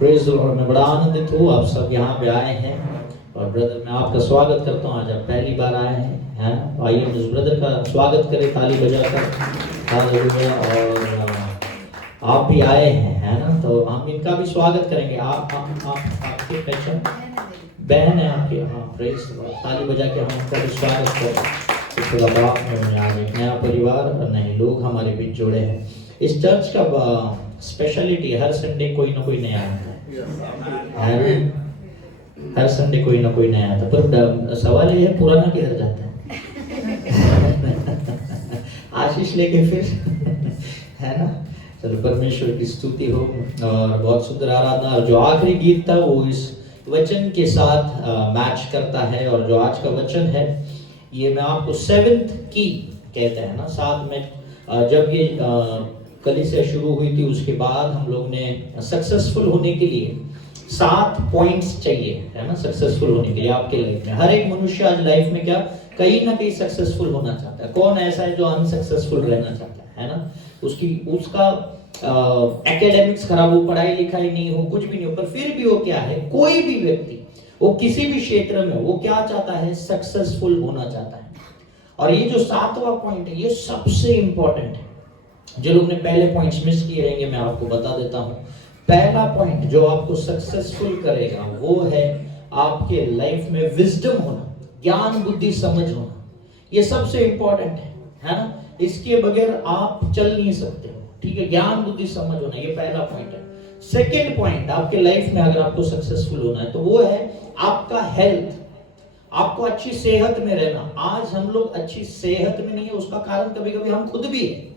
Praise the Lord. मैं बड़ा आनंदित हूँ आप सब यहाँ पे आए हैं और ब्रदर मैं आपका स्वागत करता हूँ। आज आप पहली बार आए हैं, है ना? आइए उस ब्रदर का स्वागत करें ताली बजाकर। हालेलुया। और आप भी आए हैं, है ना? तो हम इनका भी स्वागत करेंगे। आप आपके पहचान बहन है आपके, हाँ प्रेज द लॉर्ड। ताली बजा के हम उनका भी स्वागत करें। खुदा बाप ने आज एक नया परिवार और नए लोग हमारे बीच जोड़े हैं। इस चर्च का स्पेशलिटी हर संडे कोई ना कोई नया आता है, हर संडे कोई ना कोई नया आता है। पर सवाल ये है पुराना किधर जाता है? आशीष लेके फिर है ना? चलो परमेश्वर की स्तुति हो। और बहुत सुंदर आराधना। और जो आखिरी गीत था वो इस वचन के साथ मैच करता है। और जो आज का वचन है ये मैं आपको 7th की कहते हैं ना, साथ में जब ये कलीसिया शुरू हुई थी उसके बाद हम लोग ने सक्सेसफुल होने के लिए 7 पॉइंट्स चाहिए, है ना? सक्सेसफुल होने के लिए आपके लाइफ में हर एक मनुष्य आज लाइफ में क्या कहीं ना कहीं सक्सेसफुल होना चाहता है। कौन ऐसा है जो अनसक्सेसफुल रहना चाहता है ना? उसका एकेडमिक्स खराब हो, पढ़ाई लिखाई नहीं हो, कुछ भी नहीं हो, पर फिर भी वो क्या है, कोई भी व्यक्ति वो किसी भी क्षेत्र में वो क्या चाहता है, सक्सेसफुल होना चाहता है। और ये जो 7वां पॉइंट है ये सबसे इंपॉर्टेंट है। जो लोग ने पहले पॉइंट्स मिस किए रहेंगे मैं आपको बता देता हूं। पहला पॉइंट जो आपको सक्सेसफुल करेगा वो है आपके लाइफ में विजडम होना, ज्ञान बुद्धि समझ होना। ये सबसे इंपॉर्टेंट है ना? इसके बगैर आप चल नहीं सकते हो, ठीक है? ज्ञान बुद्धि समझ होना, ये पहला पॉइंट है। सेकेंड पॉइंट आपके लाइफ में अगर आपको सक्सेसफुल होना है तो वो है आपका हेल्थ, आपको अच्छी सेहत में रहना। आज हम लोग अच्छी सेहत में नहीं है, उसका कारण कभी कभी हम खुद भी है,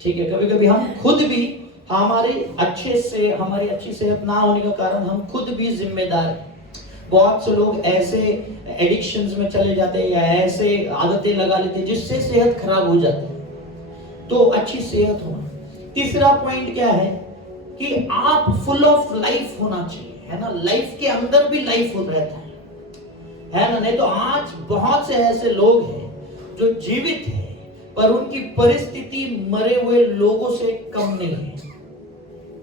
ठीक है? कभी कभी हम खुद भी हमारी अच्छी सेहत ना होने का कारण हम खुद भी जिम्मेदार हैं। बहुत से लोग ऐसे एडिक्शंस में चले जाते हैं या ऐसे आदतें लगा लेते हैं जिससे सेहत खराब हो जाती है। तो अच्छी सेहत होना। तीसरा पॉइंट क्या है कि आप फुल ऑफ लाइफ होना चाहिए, है ना? लाइफ के अंदर भी लाइफ होता रहता है ना? नहीं तो आज बहुत से ऐसे लोग हैं जो जीवित हैं पर उनकी परिस्थिति मरे हुए लोगों से कम नहीं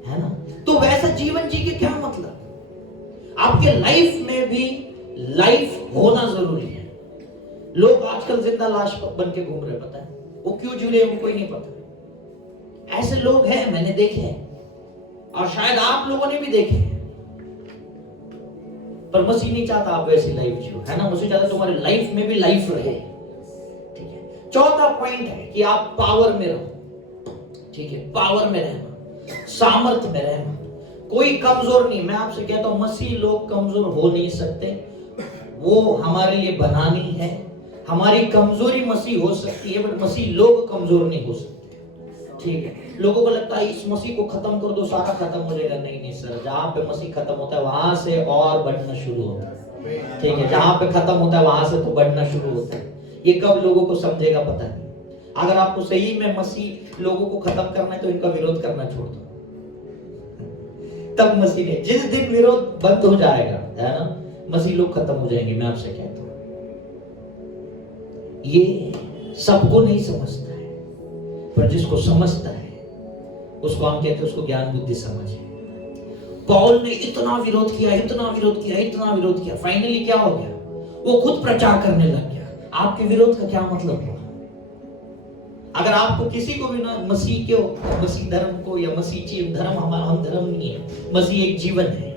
है ना? तो वैसा जीवन जी के क्या मतलब? आपके लाइफ में भी लाइफ होना जरूरी है। लोग आजकल जिंदा लाश बन के घूम रहे, पता है वो क्यों जी रहे हैं, कोई नहीं पता। ऐसे लोग हैं, मैंने देखे हैं और शायद आप लोगों ने भी देखे हैं। पर मसीह नहीं चाहता आप वैसी लाइफ जियो, है ना? मसीह चाहता तुम्हारी लाइफ में भी लाइफ रहे, ठीक है? चौथा पॉइंट है कि आप पावर में रहो, ठीक है? पावर में रहना, सामर्थ्य में रहना। कोई कमजोर नहीं। मैं आपसे कहता हूं मसीह लोग कमजोर हो नहीं सकते, वो हमारे लिए बनानी है। हमारी कमजोरी मसीह हो सकती है बट मसीह लोग कमजोर नहीं हो सकते, ठीक है? लोगों को लगता है इस मसीह को खत्म कर दो सारा खत्म हो जाएगा। नहीं नहीं सर, जहां पे मसीह खत्म होता है वहां से और बढ़ना शुरू होता है, ठीक है? जहां पे खत्म होता है वहां से तो बढ़ना शुरू होता है। ये कब लोगों को समझेगा पता नहीं। अगर आपको सही में मसीह लोगों को खत्म करना है तो इनका विरोध करना छोड़ दो, तब मसीह ने जिस दिन विरोध बंद हो जाएगा, है ना, मसीह लोग खत्म हो जाएंगे। मैं आपसे कहता हूं ये सबको नहीं समझता है, पर जिसको समझता है उसको हम कहते हैं उसको ज्ञान बुद्धि समझ है। पौल ने इतना विरोध किया, इतना विरोध किया, इतना विरोध किया, फाइनली क्या हो गया? वो खुद प्रचार करने लग गया। आपके विरोध का क्या मतलब हुआ? अगर आपको किसी को भी ना मसीह धर्म को या मसीह धर्म, हम धर्म नहीं है, मसीह एक जीवन है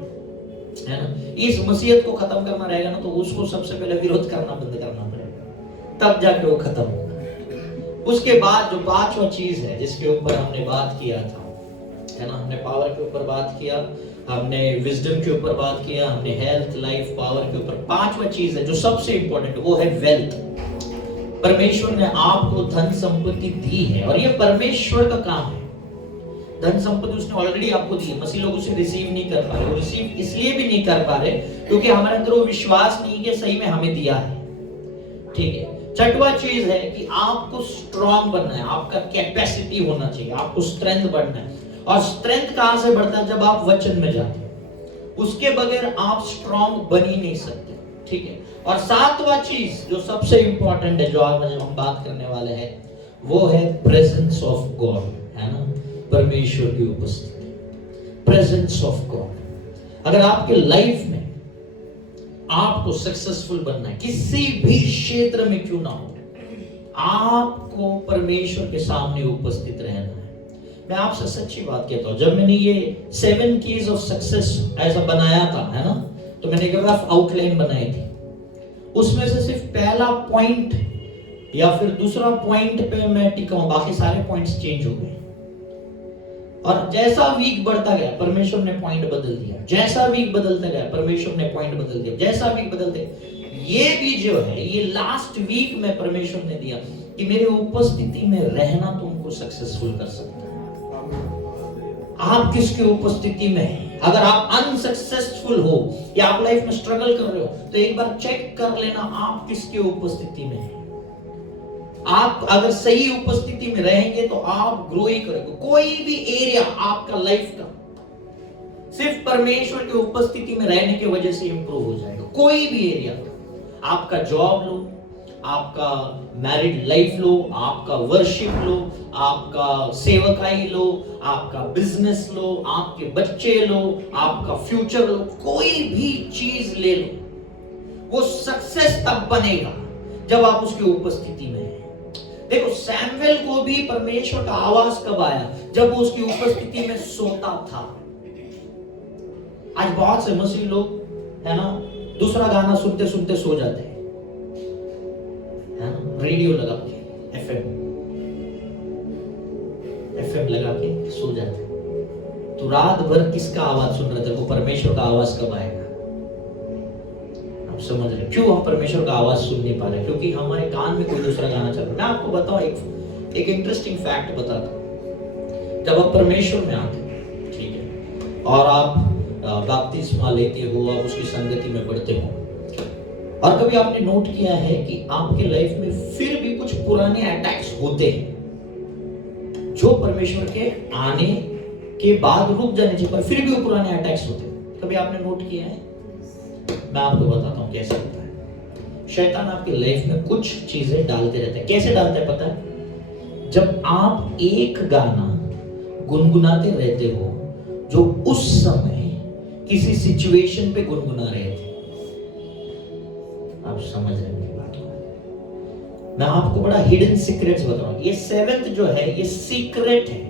ना? इस मसीहत को खत्म करना रहेगा ना तो उसको सबसे पहले विरोध करना बंद करना पड़ेगा, तब जाके वो खत्म होगा। उसके बाद जो 5वां चीज है जिसके ऊपर हमने बात किया था, है ना? हमने पावर के ऊपर बात किया, हमने विजडम के ऊपर बात किया, हमने हेल्थ, लाइफ, पावर के ऊपर 5वां चीज है जो सबसे इंपॉर्टेंट है वो है वेल्थ। परमेश्वर ने आपको धन संपत्ति दी है और ये परमेश्वर का काम है। धन संपत्ति उसने ऑलरेडी आपको दी है। मसीह लोग उसे रिसीव नहीं कर पा रहे। वो रिसीव इसलिए भी नहीं कर पा रहे क्योंकि हमारे अंदर वो विश्वास नहीं कि सही में हमें दिया है, ठीक है? 6वां चीज है कि आपको स्ट्रांग बनना है, आपका कैपेसिटी होना चाहिए, आपको स्ट्रेंथ बढ़ना है। और स्ट्रेंथ कहां से बढ़ता है? जब आप वचन में जाते हैं। उसके बगैर आप स्ट्रांग बन ही नहीं सकते, ठीक है? और 7वां चीज जो सबसे इंपॉर्टेंट है जो आज हम बात करने वाले हैं वो है प्रेजेंस ऑफ गॉड, है ना? परमेश्वर की उपस्थिति। Presence of God. अगर आपके लाइफ में आपको सक्सेसफुल बनना है, किसी भी क्षेत्र में क्यों ना हो, आपको परमेश्वर के सामने उपस्थित रहना है। मैं आपसे सच्ची बात कहता हूं, जब मैंने ये 7 keys ऑफ सक्सेस ऐसा बनाया था, है ना, तो मैंने एक रफ आउटलाइन बनाई थी। उसमें से सिर्फ पहला पॉइंट या फिर दूसरा पॉइंट पे मैं टिका हूं, बाकी सारे पॉइंट्स चेंज हो गए। और जैसा वीक बढ़ता गया परमेश्वर ने पॉइंट बदल दिया, जैसा वीक बदलता गया परमेश्वर ने पॉइंट बदल दिया, जैसा वीक बदलते। ये भी जो है ये लास्ट वीक में परमेश्वर ने दिया कि मेरे उपस्थिति में रहना तुमको सक्सेसफुल कर सकता है। आप किसकी उपस्थिति में हैं? अगर आप अनसक्सेसफुल हो या आप लाइफ में स्ट्रगल कर रहे हो तो एक बार चेक कर लेना आप किसकी उपस्थिति में हैं। आप अगर सही उपस्थिति में रहेंगे तो आप ग्रो ही करोगे। कोई भी एरिया आपका लाइफ का सिर्फ परमेश्वर की उपस्थिति में रहने की वजह से इंप्रूव हो जाएगा। कोई भी एरिया, आपका जॉब लो, आपका मैरिड लाइफ लो, आपका वर्शिप लो, आपका सेवकाई लो, आपका बिजनेस लो, आपके बच्चे लो, आपका फ्यूचर लो, कोई भी चीज ले लो, वो सक्सेस तब बनेगा जब आप उसकी उपस्थिति में हैं। देखो, सैमुएल को भी परमेश्वर का आवाज कब आया? जब वो उसकी उपस्थिति में सोता था। आज बहुत से मसीह लोग, है ना, दूसरा गाना सुनते सुनते सो जाते हैं, है ना, रेडियो लगा के, एफएम लगा के सो जाते हैं। तो रात भर किसका आवाज सुन रहे थे? वो परमेश्वर का आवाज कब आएगा? आप समझ रहे क्यों हम परमेश्वर का आवाज सुन नहीं पा रहे? क्योंकि हमारे कान में कोई दूसरा गाना चल रहा है। मैं आपको बताऊं, एक इंटरेस्टिंग फैक्ट बताता हूं। जब आप परमेश्वर में आते, ठीक है, और आप बपतिस्मा लेते हो, आप उसकी संगति में बढ़ते हो, और कभी आपने नोट किया है कि आपके लाइफ में फिर भी कुछ पुराने अटैक्स होते हैं जो परमेश्वर के आने के बाद रुक जाने चाहिए, पर फिर भी वो पुराने अटैक्स होते हैं। कभी आपने नोट किया है? मैं आपको बताता हूं कैसे होता है। शैतान आपके लाइफ में कुछ चीजें डालते रहते हैं। कैसे डालते हैं पता है? जब आप एक गाना गुनगुनाते रहते हो जो उस समय किसी सिचुएशन पे गुनगुना रहे थे। आप समझ रहे हैं बात को? मैं आपको बड़ा हिडन सीक्रेट्स बताऊं। ये 7th जो है ये सीक्रेट है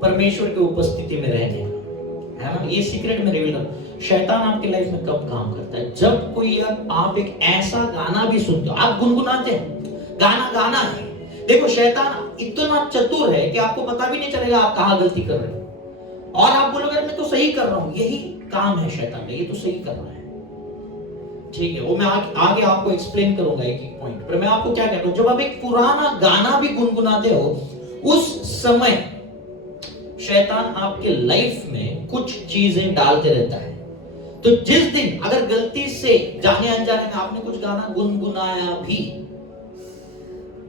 परमेश्वर की उपस्थिति में रहने का, है ना। ये सीक्रेट में रिवील कर। शैतान आपके लाइफ में कब काम करता है? जब कोई आप एक ऐसा गाना भी सुनते हो, आप गुनगुनाते हैं, गाना है। देखो, शैतान इतना चतुर है कि आपको पता भी नहीं चलेगा आप कहां गलती कर रहे हो, और आप बोलोगे मैं तो सही कर रहा हूं। यही काम है शैतान का, ये तो सही कर रहा है, ठीक है। वो मैं आगे आपको एक्सप्लेन करूंगा एक एक पॉइंट पर। मैं आपको क्या कहता हूं, जब आप एक पुराना गाना भी गुनगुनाते हो, उस समय शैतान आपके लाइफ में कुछ चीजें डालते रहता है। तो जिस दिन अगर गलती से जाने अनजाने में आपने कुछ गाना गुनगुनाया भी,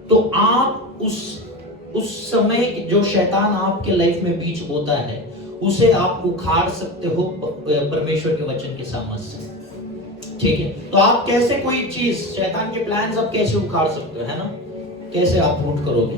तो आप उस समय जो शैतान आपके लाइफ में बीच बोता है उसे आप उखाड़ सकते हो परमेश्वर के वचन के सामर्थ्य से, ठीक है। तो आप कैसे कोई चीज, शैतान के प्लान्स आप कैसे उखाड़ सकते हो, है ना? कैसे आप रूट करोगे?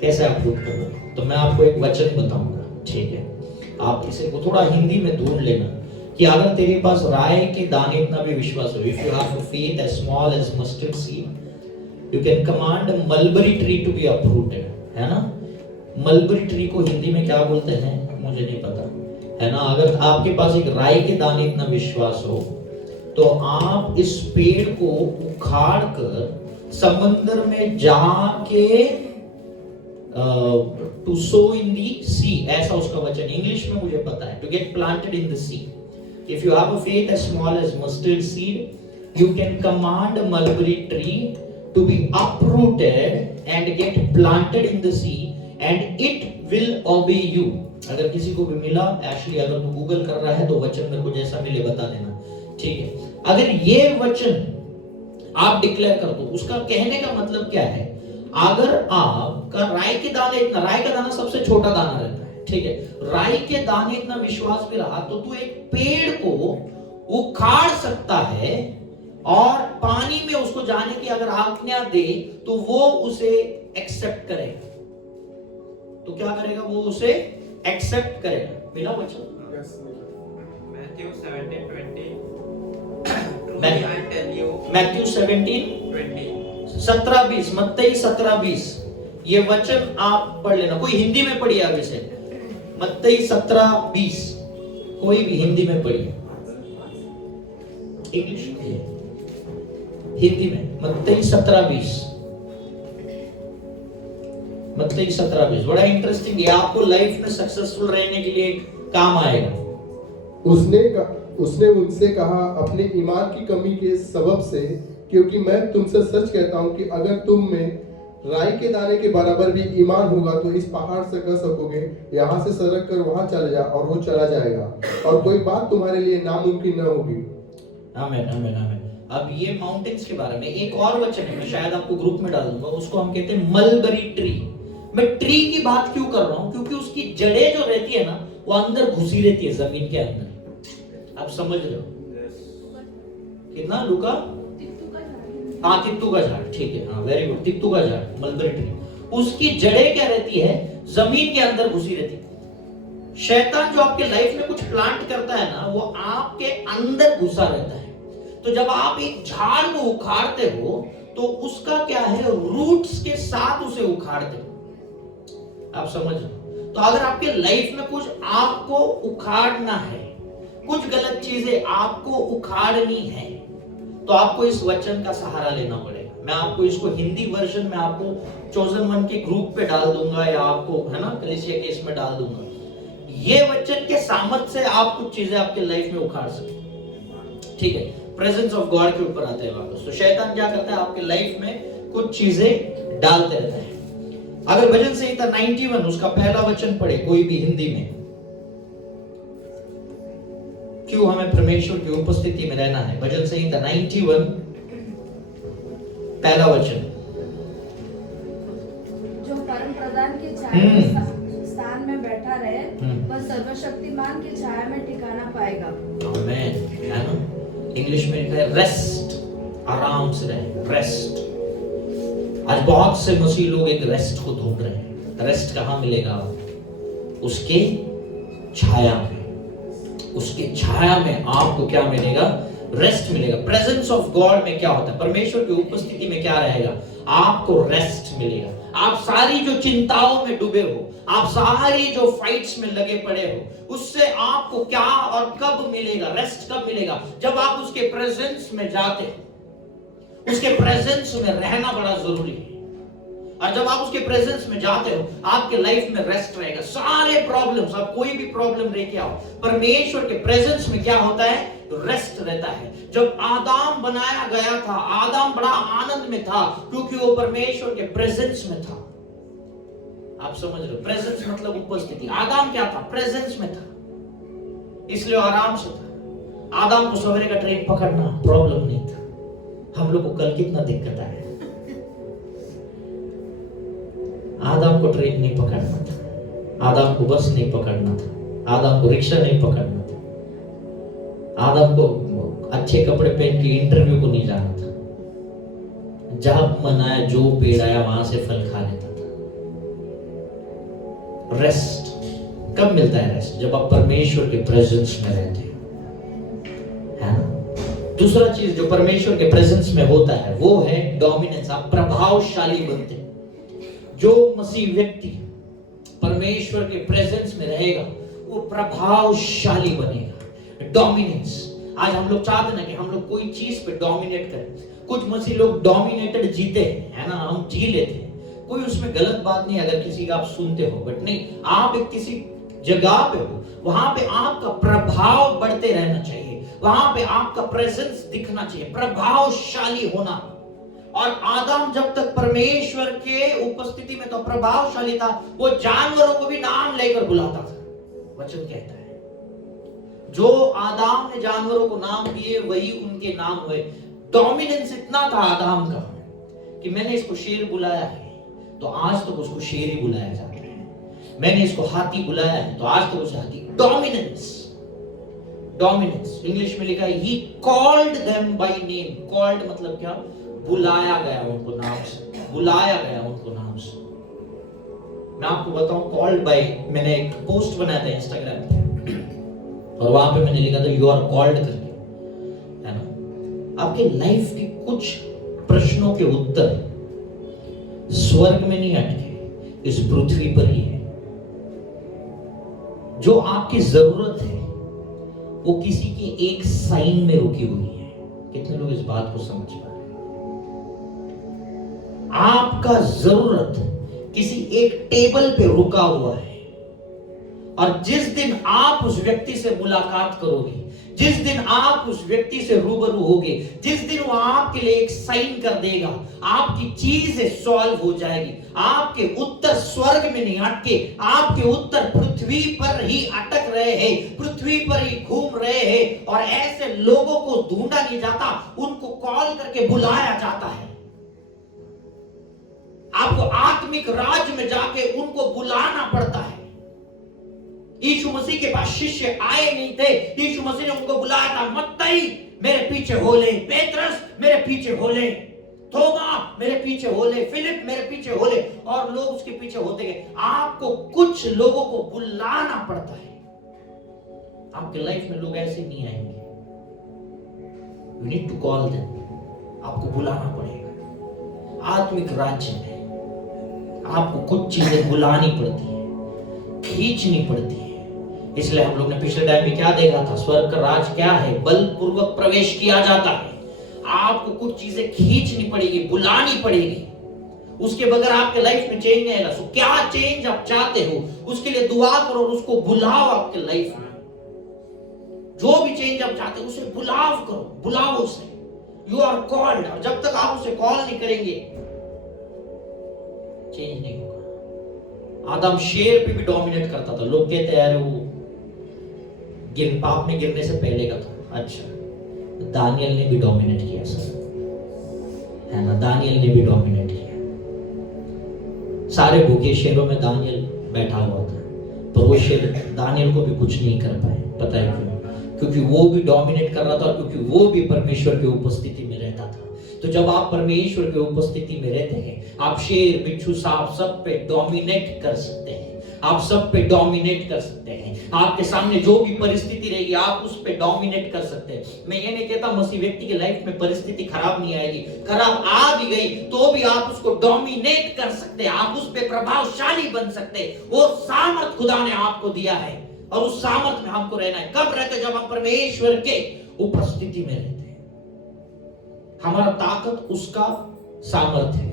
कैसे आप रूट करोगे? तो मैं आपको एक वचन बताऊंगा, ठीक है। आप इसे को थोड़ा हिंदी में ढूंढ लेना कि अगर तेरे पास राय के दाने इतना भी विश्वास हो, if you have faith as small as mustard seed, you can command a mulberry tree to be uprooted, है ना। मलबरी ट्री को हिंदी में क्या बोलते हैं मुझे नहीं पता, है ना। अगर आपके पास एक राई के दाने इतना विश्वास हो तो आप इस पेड़ को उखाड़ कर समंदर में जाके टू सो इन दी सी, ऐसा उसका वचन इंग्लिश में मुझे पता है, to get planted in the sea. If you have a faith as small as mustard seed, you can command a mulberry tree to be uprooted and get planted in the sea and it will obey you। अगर किसी को भी मिला, actually अगर तू Google कर रहा है तो वचन मेरे को जैसा मिले बता देना, ठीक है। अगर ये वचन आप डिक्लेयर कर दो, उसका कहने का मतलब क्या है? अगर आपका राई के दाने इतना, राई का दाना सबसे छोटा दाना रहता है, ठीक है, राई के दाने इतना विश्वास भी रहा तो तू एक पेड़ को उखाड़ सकता है और पानी में उसको जाने की अगर आज्ञा दे तो वो उसे एक्सेप्ट करेगा। तो क्या करेगा? वो उसे एक्सेप्ट करेगा। मिला वचन? Matthew 17:20. Matthew- I tell you, Matthew 17 20. 17-20, मत्ती 17-20, ये वचन आप पढ़ लेना। कोई हिंदी में पढ़िए आगे से, मत्ती 17-20, कोई भी हिंदी में पढ़िए, इंग्लिश में, हिंदी में, मत्ती 17-20, मत्ती 17-20। बड़ा इंटरेस्टिंग, ये आपको लाइफ में सक्सेसफुल रहने के लिए काम आएगा। उसने उनसे कहा, अपने ईमान की कमी के सबब से, क्योंकि मैं तुमसे सच कहता हूं कि अगर तुम में राई के दाने के बराबर भी ईमान होगा तो इस पहाड़ से कह सकोगे, यहाँ से सरक कर वहां चले जा, और वो चला जाएगा, और कोई बात तुम्हारे लिए नामुमकिन न होगी। आमीन, आमीन, आमीन। अब ये माउंटेन्स के बारे में एक और वचन है, मैं शायद आपको ग्रुप में डाल दूंगा, उसको हम कहते हैं मलबरी ट्री। मैं ट्री की बात क्यों कर रहा हूं? क्योंकि उसकी जड़ें जो रहती है ना, वो अंदर घुसी रहती है जमीन के अंदर। आप समझ रहे हो कितना? लुका, हाँ, तित्तू का झाड़, ठीक है, हाँ, वेरी गुड, तित्तू का झाड़, मलबरी ट्री। उसकी जड़ें क्या रहती है? जमीन के अंदर घुसी रहती है। शैतान जो आपके लाइफ में कुछ प्लांट करता है ना, वो आपके अंदर घुसा रहता है। तो जब आप एक झाड़ को उखाड़ते हो तो उसका क्या है? रूट्स के साथ उसे उखाड़ते हो। आप समझ रहे हो? तो अगर आपके लाइफ में कुछ आपको उखाड़ना है, कुछ गलत चीजें आपको उखाड़नी है, तो आपको इस वचन का सहारा लेना पड़ेगा। मैं आपको इसको हिंदी वर्जन में आपको चोजन वन के ग्रुप पे डाल दूंगा, या आपको है ना कलीसिया के इसमें डाल दूंगा। ये वचन के सामर्थ्य से आप कुछ चीजें आपके लाइफ में उखाड़ सकते। ठीक है, प्रेजेंस ऑफ गॉड के ऊपर आते हैं वापस। तो शैतान क्या करता है? आपके लाइफ में कुछ चीजें डालते रहता है। अगर भजन संहिता 91 उसका पहला वचन पढ़े कोई भी हिंदी में, क्यों हमें परमेश्वर की उपस्थिति में रहना है। भजन संहिता 91 पहला वचन। जो परम प्रधान की छाया स्थान में बैठा रहे, वह सर्वशक्तिमान की छाया में ठिकाना पाएगा। आमीन, है ना? इंग्लिश में लिखा है रेस्ट, आराम से रहे, रेस्ट। आज बहुत से मसीह लोग एक रेस्ट को ढूंढ रहे हैं। रेस्ट कहाँ मिलेगा? उसके छाया में। उसके छाया में आपको क्या मिलेगा? रेस्ट मिलेगा। प्रेजेंस ऑफ गॉड में क्या होता है? परमेश्वर की उपस्थिति में क्या रहेगा? आपको रेस्ट मिलेगा। आप सारी जो चिंताओं में डूबे हो, आप सारी जो फाइट्स में लगे पड़े हो, उससे आपको क्या और कब मिलेगा? रेस्ट कब मिलेगा? जब आप उसके प्रेजेंस में जाते हो। उसके प्रेजेंस में रहना बड़ा जरूरी है। और जब आप उसके प्रेजेंस में जाते हो, आपके लाइफ में रेस्ट रहेगा। सारे प्रॉब्लम्स, आप कोई भी प्रॉब्लम लेके आओ, परमेश्वर के प्रेजेंस में क्या होता है? रेस्ट रहता है। जब आदम बनाया गया था, आदम बड़ा आनंद में था, क्योंकि वो परमेश्वर के प्रेजेंस में था। आप समझ रहे हो? प्रेजेंस मतलब उपस्थिति। आदम क्या था? प्रेजेंस में था, इसलिए आराम से था। आदम को सवेरे का ट्रेन पकड़ना प्रॉब्लम नहीं था। हम लोग को कल कितना दिक्कत आया। आदम को ट्रेन नहीं पकड़ना था, आदम को बस नहीं पकड़ना था, आदम को रिक्शा नहीं पकड़ना था, आदम को अच्छे कपड़े पहन के इंटरव्यू को नहीं जाना था। जब मन आया, जो पेड़ आया वहां से फल खा लेता था। रेस्ट कब मिलता है? रेस्ट जब आप परमेश्वर के प्रेजेंस में रहते हो, है ना? दूसरा चीज जो परमेश्वर के प्रेजेंस में होता है वो है डोमिनेंस। आप प्रभावशाली बनते हैं। जो मसीह व्यक्ति परमेश्वर के प्रेजेंस में रहेगा वो प्रभावशाली बनेगा। डोमिनेंस। आज हम लोग चाहते ना कि हम लोग कोई चीज पे डोमिनेट करें। कुछ मसीह लोग डोमिनेटेड जीते हैं, है ना? हम जी लेते हैं, कोई उसमें गलत बात नहीं अगर किसी का आप सुनते हो, बट नहीं, आप एक किसी जगह पे हो, वहां पे आपका प्रभाव बढ़ते रहना चाहिए, वहां पे आपका प्रेजेंस दिखना चाहिए, प्रभावशाली होना। और आदम जब तक परमेश्वर के उपस्थिति में तो प्रभावशाली था, वो जानवरों को भी नाम लेकर बुलाता था। वचन कहता है जो आदम ने जानवरों को नाम दिए वही उनके नाम हुए। डोमिनेंस इतना था आदम का कि मैंने इसको शेर बुलाया है तो आज तक उसको शेर ही बुलाया जाता है। मैंने इसको हाथी बुलाया है तो आज तक उसे हाथी। डोमिनेंस। डोमिनेंस इंग्लिश में लिखा है he called them by name. Called मतलब क्या? बुलाया गया उनको नाम से, बुलाया गया उनको नाम से। मैं आपको बताऊं, कॉल्ड बाय, मैंने एक पोस्ट बनाया था इंस्टाग्राम पे, और वहां पे मैंने लिखा था यू आर कॉल्ड करके, है ना। आपके लाइफ के कुछ प्रश्नों के उत्तर स्वर्ग में नहीं अटके, इस पृथ्वी पर ही है। जो आपकी जरूरत है वो किसी के एक साइन में रुकी हुई है। कितने लोग इस बात को समझ पा रहे हैं? आपका जरूरत किसी एक टेबल पे रुका हुआ है, और जिस दिन आप उस व्यक्ति से मुलाकात करोगे, जिस दिन आप उस व्यक्ति से रूबरू होगे, जिस दिन वो आपके लिए एक साइन कर देगा, आपकी चीजें सॉल्व हो जाएगी। आपके उत्तर स्वर्ग में नहीं अटके, आपके उत्तर पृथ्वी पर ही अटक रहे हैं, पृथ्वी पर ही घूम रहे हैं। और ऐसे लोगों को ढूंढा नहीं जाता, उनको कॉल करके बुलाया जाता है। आपको आत्मिक राज्य में जाके उनको बुलाना पड़ता है। यीशु मसीह के पास शिष्य आए नहीं थे, यीशु मसीह ने उनको बुलाया था। मत्ती मेरे पीछे हो ले, पेत्रस मेरे पीछे हो ले, थोमा मेरे पीछे हो ले, फिलिप मेरे पीछे हो ले, और लोग उसके पीछे होते गए। आपको कुछ लोगों को बुलाना पड़ता है। आपके लाइफ में लोग ऐसे नहीं आएंगे, you need to call them. आपको बुलाना पड़ेगा। आत्मिक राज्य में आपको कुछ चीजें बुलानी पड़ती है, खींचनी पड़ती है। इसलिए हम लोग ने पिछले टाइम में क्या देखा था, स्वर्ग का राज क्या है, बलपूर्वक प्रवेश किया जाता है। आपको कुछ चीजें खींचनी पड़ेगी, बुलानी पड़ेगी, उसके बगैर आपके लाइफ में चेंज नहीं आएगा। सो क्या चेंज आप चाहते हो, उसके लिए दुआ करो और उसको बुलाओ आपके लाइफ में। जो भी चेंज आप चाहते हो उसे बुलाव करो, बुलाओ उसे। You are called. और जब तक आप उसे कॉल नहीं करेंगे चेंज नहीं होगा। आदम शेर पे भी डोमिनेट करता था। लोग कहते हैं यार वो पाप में गिरने से पहले का था। अच्छा, दानियल ने भी डोमिनेट किया सर, है ना। दानियल ने भी डोमिनेट किया। सारे भूखे शेरों में दानियल बैठा हुआ था, पर वो शेर दानियल को भी कुछ नहीं कर पाए। पता है क्यों? क्योंकि वो भी डोमिनेट कर रहा था, क्योंकि वो भी परमेश्वर की उपस्थिति में रहता था। तो जब आप परमेश्वर की उपस्थिति में रहते हैं, आप शेर, बिच्छू, सांप सब पे डोमिनेट कर सकते हैं। आप सब पे डोमिनेट कर सकते हैं। आपके सामने जो भी परिस्थिति रहेगी आप उस पे डोमिनेट कर सकते हैं। मैं ये नहीं कहता मसीह व्यक्ति की लाइफ में परिस्थिति खराब नहीं आएगी, खराब आ भी गई तो भी आप उसको डोमिनेट कर सकते हैं। आप उस पे प्रभावशाली बन सकते हैं। वो सामर्थ खुदा ने आपको दिया है और उस सामर्थ में हमको रहना है। कब रहते? जब हम परमेश्वर के उपस्थिति में रहते हैं। हमारा ताकत उसका सामर्थ है।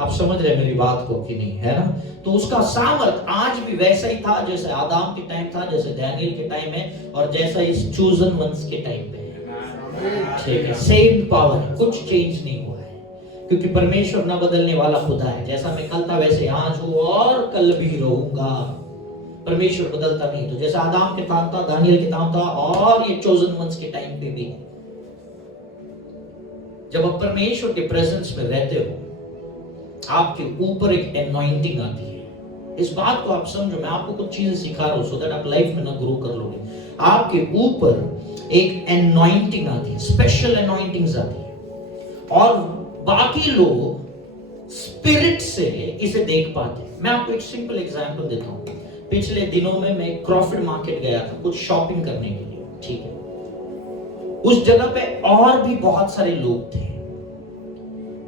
आप समझ रहे मेरी बात को कि नहीं, है ना? तो उसका सामर्थ आज भी वैसा ही था जैसे आदाम के टाइम था, जैसे दानियल के टाइम है, और जैसा इस चूजन वंस के टाइम पे है। ठीक है, सेम पावर है, कुछ चेंज नहीं हुआ है, क्योंकि परमेश्वर न बदलने वाला खुदा है। जैसा मैं कल था वैसे आज हूं और कल भी रहूंगा। परमेश्वर बदलता नहीं। तो जैसा आदाम के टाइम था, दानियल के टाइम था, और ये चोजन वंस के टाइम पे भी है। जब आप परमेश्वर के प्रेजेंस में रहते हो, आपके ऊपर एक एनॉइंटिंग आती है। इस बात को आप समझो। मैं आपको कुछ चीजें सिखा रहा हूं सो दैट आप लाइफ में ना ग्रो कर लोगे। आपके ऊपर एक एनॉइंटिंग आती है, स्पेशल एनॉइंटिंग्स आती है, और बाकी लोग स्पिरिट से इसे देख पाते हैं। मैं आपको एक सिंपल एग्जांपल देता हूं। पिछले दिनों में मैं क्रॉफर्ड मार्केट गया था कुछ शॉपिंग करने के लिए। ठीक है, उस जगह पे और भी बहुत सारे लोग थे,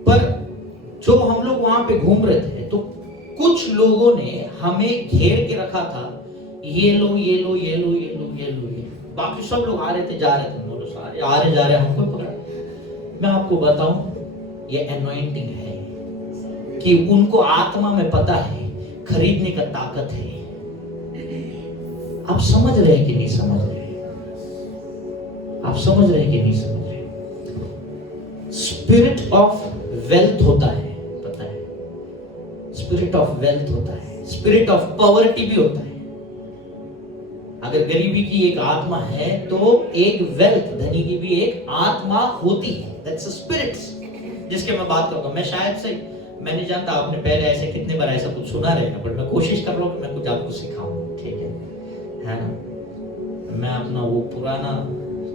पर जो हम लोग वहां पे घूम रहे थे तो कुछ लोगों ने हमें घेर के रखा था। ये लो, ये लो, ये लो, ये लो, ये लो, ये। बाकी सब लोग आ रहे थे, जा रहे थे, बोलो सारे आ रहे जा रहे, हमको पकड़ा। मैं आपको बताऊं, ये एनॉइंटिंग है कि उनको आत्मा में पता है खरीदने का ताकत है। आप समझ रहे कि नहीं समझ रहे? आप समझ रहे कि नहीं समझ रहे? स्पिरिट ऑफ वेल्थ होता है, पता है? स्पिरिट ऑफ वेल्थ होता है, स्पिरिट ऑफ पॉवर्टी भी होता है। अगर गरीबी की एक आत्मा है तो एक वेल्थ, धनी की भी एक आत्मा होती है। दैट्स अ स्पिरिट जिसके मैं बात करता हूं। मैं शायद से, मैं नहीं जानता आपने पहले ऐसे कितने बार ऐसा कुछ सुना रहेगा, पर मैं कोशिश कर रहा हूं कि मैं कुछ आपको सिखाऊं। ठीक है ना? मैं अपना वो पुराना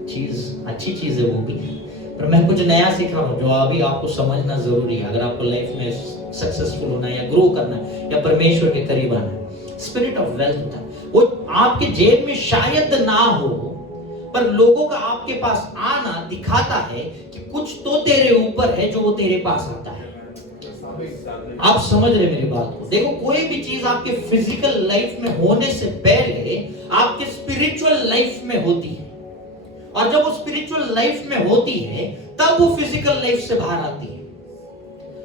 चीज, अच्छी चीज है वो भी, पर मैं कुछ नया सीख रहा हूँ जो अभी आपको समझना जरूरी है अगर आपको लाइफ में सक्सेसफुल होना है या ग्रो करना है या परमेश्वर के करीब आना है। स्पिरिट ऑफ वेल्थ होता है। वो आपके जेब में शायद ना हो, पर लोगों का आपके पास आना दिखाता है कि कुछ तो तेरे ऊपर है जो वो तेरे पास आता है। आप समझ रहे मेरी बात को? देखो, कोई भी चीज आपके फिजिकल लाइफ में होने से पहले आपके स्पिरिचुअल लाइफ में होती है, और जब वो स्पिरिचुअल लाइफ में होती है तब वो फिजिकल लाइफ से बाहर आती है।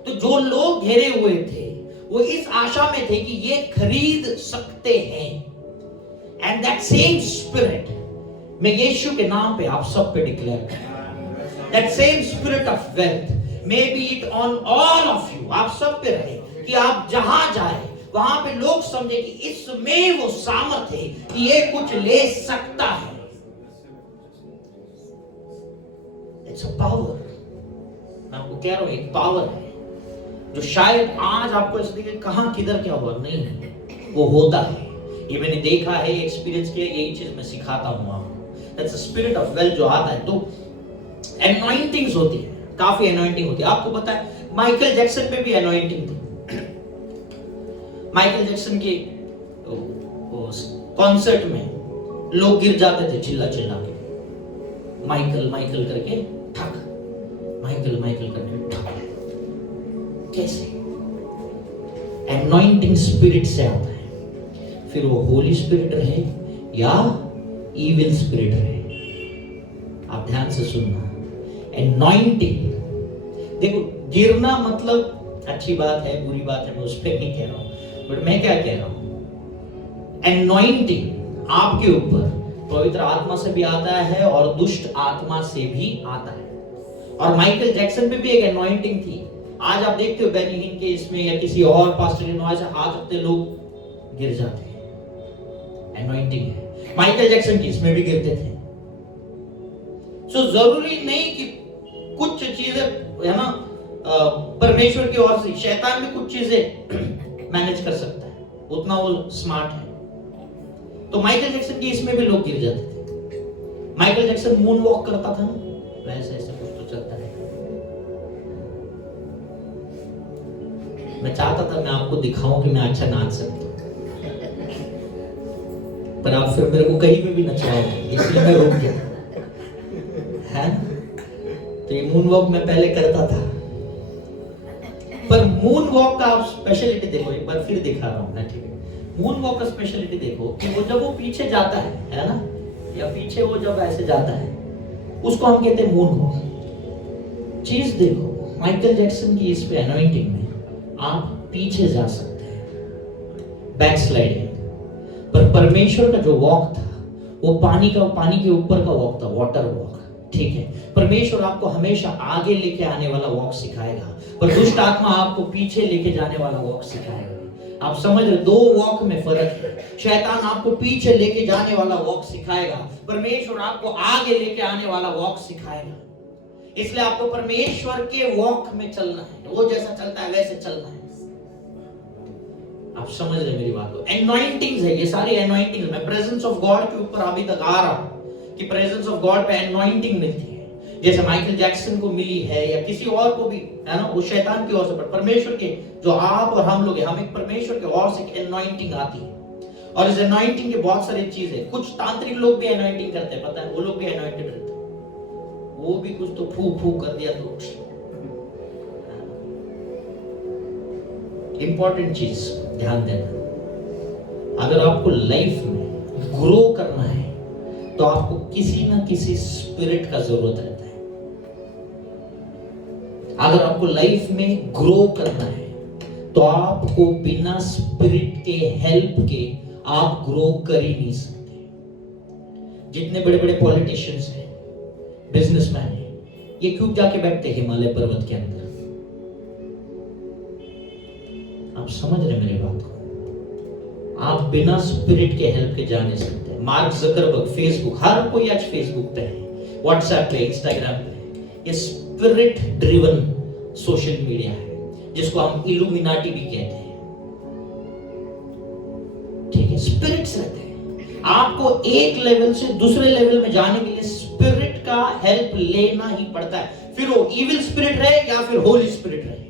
तो जो लोग घेरे हुए थे वो इस आशा में थे कि ये खरीद सकते हैं, एंड दैट सेम स्पिरिट मैं यीशु के नाम पे आप सब पे डिक्लेयर करता, that same spirit of wealth may be it on all of you, आप सब पे रहे, कि आप जहां जाए वहां पे लोग समझे कि इसमें वो सामर्थ है कि ये कुछ ले सकता है। इट्स अ पावर, मैं आपको कह रहा हूं एक पावर है जो शायद आज आपको इसलिए कहां किधर क्या हुआ नहीं है, वो होता है। ये मैंने देखा है, एक्सपीरियंस किया, यही चीज मैं सिखाता हूं आपको। That's a spirit of wealth जो आता है। तो एनॉइंटिंग्स होती है, काफी एनॉइंटिंग होती है। आपको पता है माइकल जैक्सन पे भी एनॉइंटिंग थी। माइकल जैक्सन के कॉन्सर्ट में लोग गिर जाते थे चिल्ला चिल्ला के, माइकल माइकल करके ठक, माइकल माइकल करके ठक। कैसे? एनॉइंटिंग स्पिरिट से आता है। फिर वो होली स्पिरिट रहे या इविल स्पिरिट रहे, आप ध्यान से सुनना। एनॉइंटिंग, देखो गिरना मतलब अच्छी बात है बुरी बात है, मैं उस पर नहीं कह रहा हूं, बट मैं क्या कह रहा हूं, एनॉइंटिंग आपके ऊपर पवित्र आत्मा से भी आता है और दुष्ट आत्मा से भी आता है। और माइकल जैक्सन पे भी एक एनॉइंटिंग थी। आज आप देखते हो बेनी हिन के इसमें या किसी और पास्टर के नॉइस से हाथ रखते लोग गिर जाते हैं, एनॉइंटिंग है। माइकल जैक्सन की इसमें भी गिरते थे। सो जरूरी नहीं कि कुछ चीजें है ना परमेश्वर की ओर से, शैतान भी कुछ चीजें मैनेज कर सकता है, उतना वो स्मार्ट है। तो माइकल जैक्सन की इसमें भी लोग गिर जाते थे। माइकल जैक्सन मून वॉक करता था ना, वैसे ऐसे कुछ तो चलता है। मैं चाहता था मैं आपको दिखाऊं कि मैं अच्छा नाच सकता हूं, पर आप फिर मेरे को कहीं पे भी नचवाओगे, इसलिए मैं रुक गया है। तो ये मून वॉक मैं पहले करता था, पर मून वॉक का आप स्पेशलिटी देखो, एक बार फिर दिखा रहा हूं मैं, ठीक है? मून वॉक का स्पेशलिटी देखो कि वो जब वो पीछे जाता है ना, या पीछे वो जब ऐसे जाता है, उसको हम कहते हैं मून वॉक। चीज देखो, माइकल जैक्सन की इस पे एनॉइंटिंग में आप पीछे जा सकते हैं, बैकस्लाइडिंग। पर परमेश्वर का जो वॉक था वो पानी के ऊपर का वॉक था, वाटर वॉक, ठीक है? परमेश्वर आपको हमेशा आगे लेके आने वाला वॉक सिखाएगा, पर दुष्ट आत्मा आपको पीछे लेके जाने वाला वॉक सिखाएगा। आप समझ रहे? दो वॉक में फर्क है। शैतान आपको पीछे लेके जाने वाला वॉक सिखाएगा, परमेश्वर आपको आगे लेके आने वाला वॉक सिखाएगा। इसलिए आपको परमेश्वर के वॉक में चलना है, वो जैसा चलता है वैसे चलना है। आप समझ रहे मेरी बात को? एनॉइंटिंग्स है ये सारी एनॉइंटिंग्स। मैं प्रेजेंस ऑफ गॉड के ऊपर अभी तक आ रहा हूं कि प्रेजेंस ऑफ गॉड पे एनॉइंटिंग मिलती है, जैसे माइकल जैक्सन को मिली है या किसी और को भी, है ना? वो शैतान की ओर से, पर परमेश्वर के जो आप और हम लोग हैं, हम एक परमेश्वर की ओर से एनॉइंटिंग आती है। और इस एनॉइंटिंग के बहुत सारी चीजें, कुछ तांत्रिक लोग भी एनॉइंटिंग करते हैं, पता है? वो लोग भी एनॉइंटेड रहते हैं, वो भी कुछ तो फू फू कर दिया तो। इंपॉर्टेंट चीज ध्यान देना, अगर आपको लाइफ में ग्रो करना है तो आपको किसी ना किसी स्पिरिट का जरूरत रहता है। अगर आपको लाइफ में ग्रो करना है तो आपको बिना स्पिरिट के हेल्प के आप ग्रो कर ही नहीं सकते। जितने बड़े बड़े पॉलिटिशियंस हैं, बिजनेसमैन हैं, ये क्यों जाके बैठते हिमालय पर्वत के अंदर? आप समझ रहे मेरी बात को? आप बिना स्पिरिट के हेल्प के जा नहीं सकते। मार्क जकरबर्ग, फेसबुक, हर कोई आज फेसबुक पे है, व्हाट्सएप पे, इंस्टाग्राम पे है। ये स्पिरिट ड्रिवन सोशल मीडिया है, जिसको हम इल्यूमिनाटी भी कहते हैं, ठीक है? स्पिरिट्स रहते हैं। आपको एक लेवल से दूसरे लेवल में जाने के लिए स्पिरिट का हेल्प लेना ही पड़ता है, फिर वो इविल स्पिरिट रहे या फिर होली स्पिरिट रहे।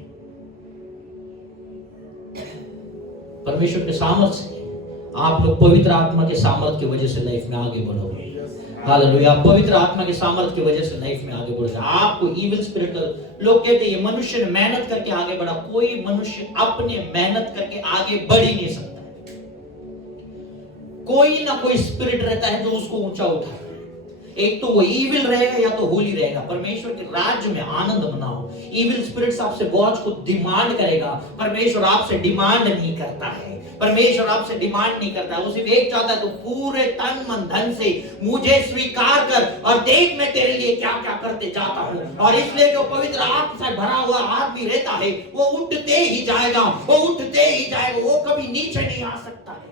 परमेश्वर के सामर्थ्य से आप लोग पवित्र आत्मा के सामर्थ की वजह से लाइफ में आगे बढ़ोगे। हालेलुया। पवित्र आत्मा के सामर्थ की वजह से लाइफ में आगे बढ़ जाए। आपको इविल स्पिरिट का, लोग कहते हैं ये मनुष्य ने मेहनत करके आगे बढ़ा। कोई मनुष्य अपने मेहनत करके आगे बढ़ ही नहीं सकता। कोई ना कोई स्पिरिट रहता है जो उसको ऊंचा उठाता है। एक तो वो इविल रहेगा या तो होली रहेगा। परमेश्वर के राज्य में आनंद मनाओ। इविल स्पिरिट्स आपसे बहुत कुछ डिमांड करेगा। परमेश्वर आपसे डिमांड नहीं करता है। परमेश्वर आपसे डिमांड नहीं करता है। वो सिर्फ एक चाहता है, तो पूरे तन मन धन से मुझे स्वीकार कर और देख मैं तेरे लिए क्या क्या करते जाता हूं। और इसलिए जो पवित्र आत्मा से भरा हुआ आदमी रहता है वो उठते ही जाएगा, वो उठते ही जाएगा, वो कभी नीचे नहीं आ सकता है।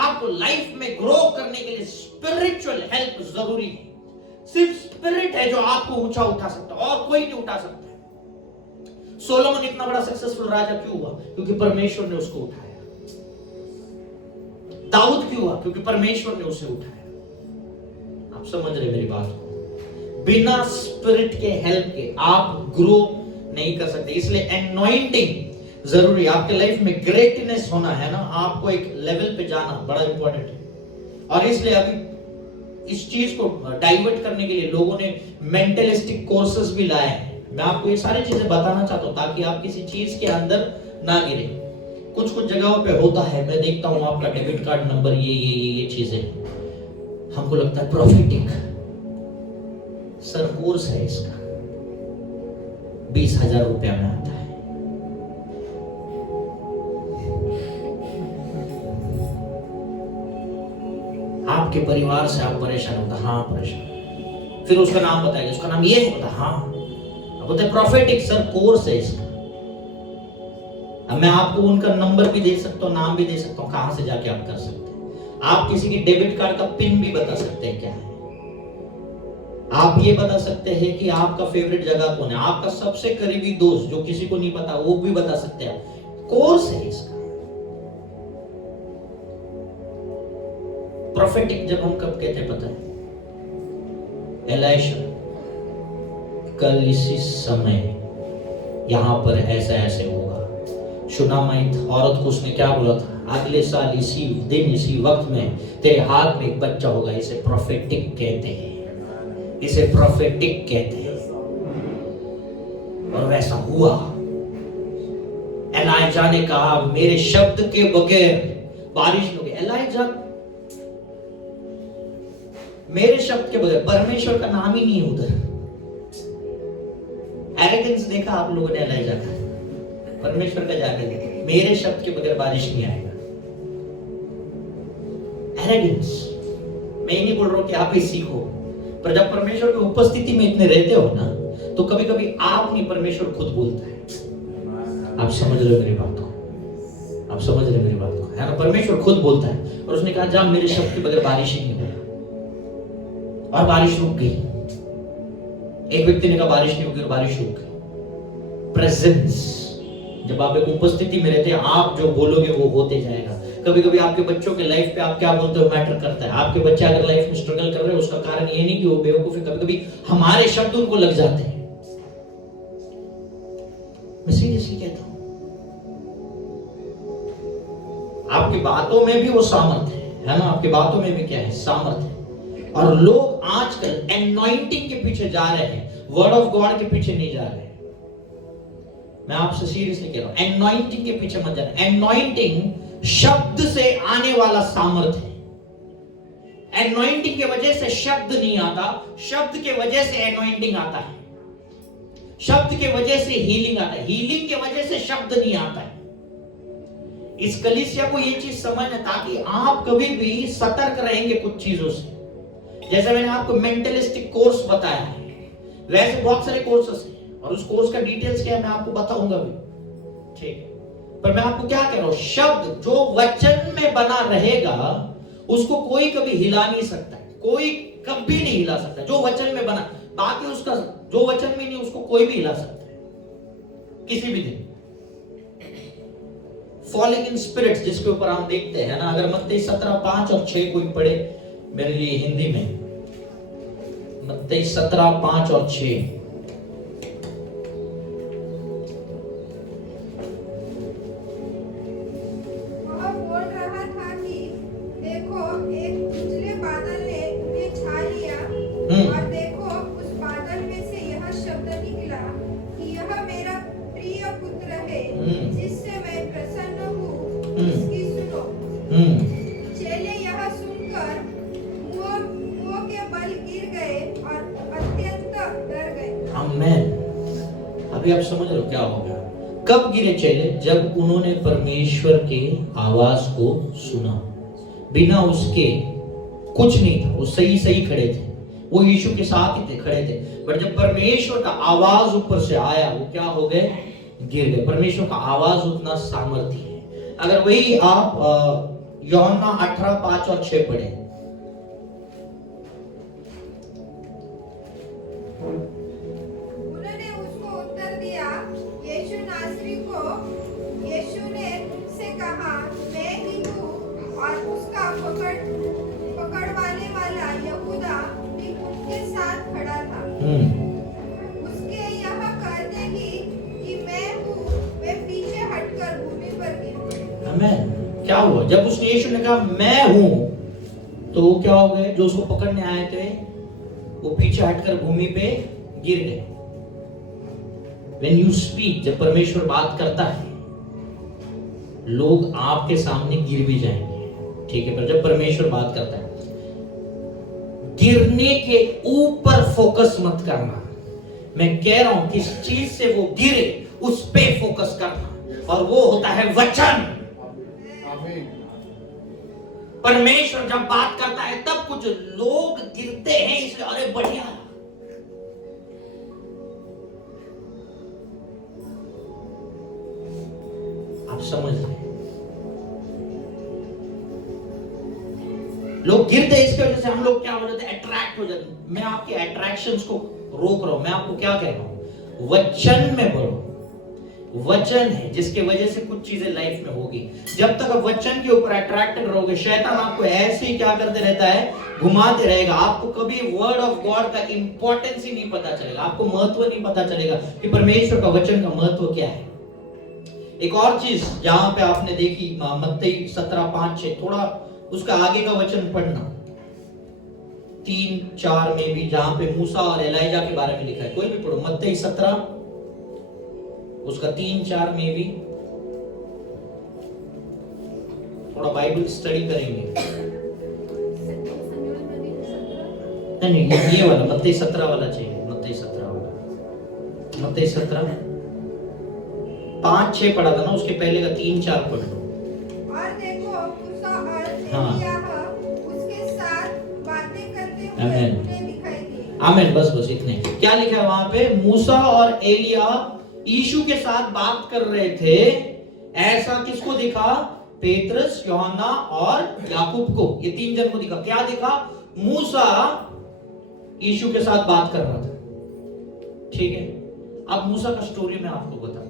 आपको लाइफ में ग्रो करने के लिए स्पिरिचुअल हेल्प जरूरी है। सिर्फ स्पिरिट है जो आपको ऊंचा उठा सकता है और कोई नहीं उठा सकता। सोलोमन इतना बड़ा सक्सेसफुल राजा क्यों हुआ? क्योंकि परमेश्वर ने उसको उठाया। दाऊद क्यों हुआ? क्योंकि परमेश्वर ने उसे उठाया। आप समझ रहे मेरी बात को? बिना स्पिरिट के हेल्प के आप ग्रो नहीं कर सकते। इसलिए एनॉइंटिंग जरूरी। आपके लाइफ में ग्रेटनेस होना है ना, आपको एक लेवल पे जाना बड़ा इंपॉर्टेंट है। और इसलिए अभी इस चीज को डाइवर्ट करने के लिए लोगों ने मेंटलिस्टिक कोर्सेज भी लाए हैं। मैं आपको ये सारी चीजें बताना चाहता हूं ताकि आप किसी चीज के अंदर ना गिरे। कुछ कुछ जगहों पे होता है, मैं देखता हूं आपका डेबिट कार्ड नंबर ये चीजें, हमको लगता है प्रॉफिटिक। सर कोर्स है इसका, 20,000 रुपया में आता है। आपके परिवार से आप परेशान होता, हाँ परेशान। फिर उसका नाम बताएगा, उसका नाम ये होता, हाँ अब बोलते प्रॉफिटिक। सर कोर्स है इसका। अब मैं आपको उनका नंबर भी दे सकता हूँ, नाम भी दे सकता हूँ, कहां से जाके आप कर सकते हैं। आप किसी की डेबिट कार्ड का पिन भी बता सकते हैं क्या है। आप ये बता सकते हैं कि आपका फेवरेट जगह कौन है। आपका सबसे करीबी दोस्त जो किसी को नहीं पता वो भी बता सकते हैं। कोर्स है इसका। प्रोफेटिक जब हम कब कहते हैं पता है? एलाइशा कल इसी समय यहां पर ऐसा ऐसे होगा। शुनामाइत औरत को उसने क्या बोला था? अगले साल इसी दिन इसी वक्त में तेरे हाथ में एक बच्चा होगा। इसे प्रोफेटिक कहते हैं, इसे प्रोफेटिक कहते हैं। और वैसा हुआ। एलाइजा ने कहा मेरे शब्द के बगैर बारिश होगी। एलाइजा मेरे शब्द के बगैर, परमेश्वर का नाम ही नहीं है उधर। एरोगेंस देखा आप लोगों ने एलाइजा का? परमेश्वर का जाके देखे, मेरे शब्द के बगैर बारिश नहीं आएगा। एरोगेंस। मैं ये नहीं बोल रहा हूं कि आप ही सीखो, पर जब परमेश्वर की उपस्थिति में इतने रहते हो ना, तो कभी कभी आप नहीं, परमेश्वर खुद बोलता है। आप समझ रहे हो मेरी बात को? आप समझ रहे हो मेरी बात को, है ना? परमेश्वर खुद बोलता है। और उसने कहा जा मेरे शब्द के बगैर बारिश ही नहीं होगा। और बारिश रुक गई। एक व्यक्ति ने कहा बारिश नहीं होगी और बारिश रुक गई। प्रेजेंस। जब आप एक उपस्थिति में रहते हैं, आप जो बोलोगे वो होते जाएगा। कभी कभी आपके बच्चों के लाइफ पे आप क्या बोलते हो मैटर करता है। आपके बच्चे अगर लाइफ में स्ट्रगल कर रहे हैं, उसका कारण ये नहीं कि वो बेवकूफ है, कभी कभी हमारे शब्द उनको लग जाते हैं। मैं सीरियसली कहता हूं, आपकी बातों में भी वो सामर्थ है ना? आपकी बातों में भी क्या है? सामर्थ है। और लोग आजकल एनॉइंटिंग के पीछे जा रहे हैं, वर्ड ऑफ गॉड के पीछे नहीं जा रहे। मैं आपसे सीरियसली कह रहा हूं, एनॉइंटिंग के पीछे मत जाना। एनॉइंटिंग शब्द से आने वाला सामर्थ है। एनॉइंटिंग के वजह से शब्द नहीं आता, शब्द के वजह से एनॉइंटिंग आता है। शब्द के वजह से हीलिंग आता है, हीलिंग के वजह से शब्द नहीं आता है। इस कलीसिया को ये चीज समझना, ताकि आप कभी भी सतर्क रहेंगे कुछ चीजों से। जैसे मैंने आपको मेंटलिस्टिक कोर्स बताया है, वैसे बहुत सारे कोर्सेस हैं, और उस कोर्स का डिटेल्स क्या है मैं आपको बताऊंगा भी, ठीक है? पर मैं आपको क्या कह रहा हूं, शब्द जो वचन में बना रहेगा उसको कोई कभी हिला नहीं सकता, कोई कभी नहीं हिला सकता। जो वचन में बना, बाकी उसका जो वचन में नहीं उसको कोई भी हिला सकता है किसी भी दिन। फॉलिंग इन स्पिरिट्स जिसके ऊपर हम देखते हैं ना, अगर मत्ती 17:5 और 6 कोई पढ़े मेरे लिए हिंदी में, मत्ती 17:5 और 6। वह बोल रहा था कि और देखो उस बादल में से यह शब्द निकला कि यह मेरा प्रिय पुत्र है जिससे मैं प्रसन्न हूँ, इसकी सुनो। चेले यह सुनकर मुंह के बल गिर गए और अत्यंत डर गए। आमेन। अभी आप समझ लो क्या हो गया। कब गिरे चेले? जब उन्होंने परमेश्वर के आवाज को सुना। बिना उसके कुछ नहीं था, वो सही सही खड़े थे, वो यीशु के साथ ही थे, खड़े थे। पर जब परमेश्वर का आवाज ऊपर से आया, वो क्या हो गए? गिर गए। परमेश्वर का आवाज उतना सामर्थ्य है। अगर वही आप यूहन्ना 18:5-6 पढ़े, उन्होंने उसको उत्तर दिया, यीशु नासरी को। यीशु ने से कहा, मैं ही हूँ। और उसका पकड़वाने वाला यहूदा भी उनके साथ खड़ा था। उसके यह कहते ही कि मैं हूँ, वे पीछे हटकर भूमि पर गिर गए। आमेन। क्या हुआ? जब उसने यीशु ने कहा मैं हूं, तो वो क्या हो गए? जो उसको पकड़ने आए थे वो पीछे हटकर भूमि पे गिर गए। When you speak, जब परमेश्वर बात करता है, लोग आपके सामने गिर भी जाएंगे, ठीक है? पर जब परमेश्वर बात करता है, गिरने के ऊपर फोकस मत करना। मैं कह रहा हूं किस चीज से वो गिरे उस पे फोकस करना, और वो होता है वचन। परमेश्वर जब बात करता है तब कुछ लोग गिरते हैं, इसलिए अरे बढ़िया, आप समझ रहे? लोग गिरते हैं, इसकी वजह से हम लोग क्या हो जाते हैं? अट्रैक्ट हो जाते हैं। मैं आपके अट्रैक्शंस को रोक रहा हूं। मैं आपको क्या कह रहा हूं? वचन में बढ़ो। वचन है जिसके वजह से कुछ चीजें लाइफ में होगी। जब तक आप वचन के ऊपर अट्रैक्टेड रहोगे, शैतान आपको ऐसे ही क्या करते रहता है? घुमाते रहेगा। आपको कभी वर्ड ऑफ गॉड का इंपॉर्टेंस ही नहीं पता चलेगा, आपको महत्व नहीं पता चलेगा कि परमेश्वर का वचन का महत्व क्या है। एक और चीज जहां पे आपने देखी, मत्ती 17:5-6, थोड़ा उसका आगे का वचन पढ़ना, 3-4 में भी, जहां पे मूसा और एलाइजा के बारे में लिखा है। कोई भी पढ़ो, मत्ती 17 उसका 3-4 में भी। थोड़ा बाइबल स्टडी करेंगे। नहीं, ये वाला मत्ती 17 वाला चाहिए। मत्ती 17 वाला, मत्ती 17 5-6 पढ़ा था ना, उसके पहले का 3-4 पढ़ लो। और देखो मूसा और एलियाह उसके साथ बातें करते हुए उन्हें दिखाई दिए। आमीन। बस इतने। क्या लिखा है वहां पे? मूसा और एलिया यीशु के साथ बात कर रहे थे। ऐसा किसको दिखा? पेत्रस, यूहन्ना और याकूब को। ये 3 जन को दिखा। क्या दिखा? मूसा यीशु के साथ बात कर रहा था, ठीक है? अब मूसा का स्टोरी मैं आपको बताता हूं।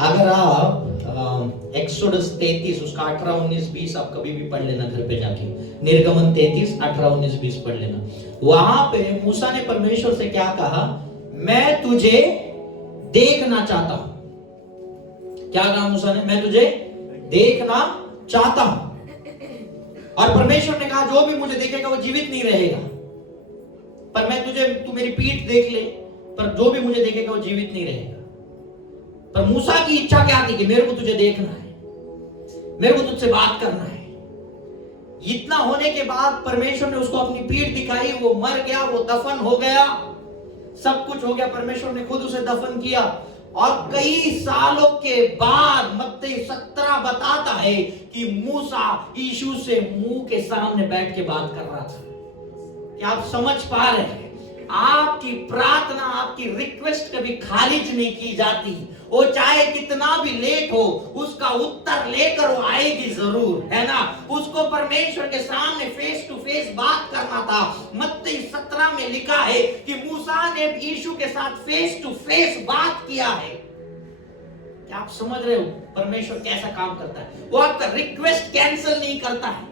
अगर आप एक्सोडस 33 उसका 18-19-20 आप कभी भी पढ़ लेना घर पे जाके। निर्गमन 33 18-19-20 पढ़ लेना। वहां पे मूसा ने परमेश्वर से क्या कहा? मैं तुझे देखना चाहता हूं। क्या कहा मूसा ने? मैं तुझे देखना चाहता हूं। और परमेश्वर ने कहा जो भी मुझे देखेगा वो जीवित नहीं रहेगा, पर मैं तू मेरी पीठ देख ले, पर जो भी मुझे देखेगा वो जीवित नहीं रहेगा। पर मूसा की इच्छा क्या थी? कि मेरे को तुझे देखना है, मेरे को तुझसे बात करना है। इतना होने के बाद परमेश्वर ने उसको अपनी पीठ दिखाई, वो मर गया, वो दफन हो गया, सब कुछ हो गया। परमेश्वर ने खुद उसे दफन किया। और कई सालों के बाद मत्ती 17 बताता है कि मूसा यीशु से मुंह के सामने बैठ के बात कर रहा था। क्या आप समझ पा रहे हैं? आपकी प्रार्थना, आपकी रिक्वेस्ट कभी खारिज नहीं की जाती। वो चाहे कितना भी लेट हो, उसका उत्तर लेकर वो आएगी जरूर, है ना? उसको परमेश्वर के सामने फेस टू फेस बात करना था। मत्ती 17 में लिखा है कि मूसा ने यीशु के साथ फेस टू फेस बात किया है। क्या आप समझ रहे हो परमेश्वर कैसा काम करता है? वो आपका रिक्वेस्ट कैंसिल नहीं करता है।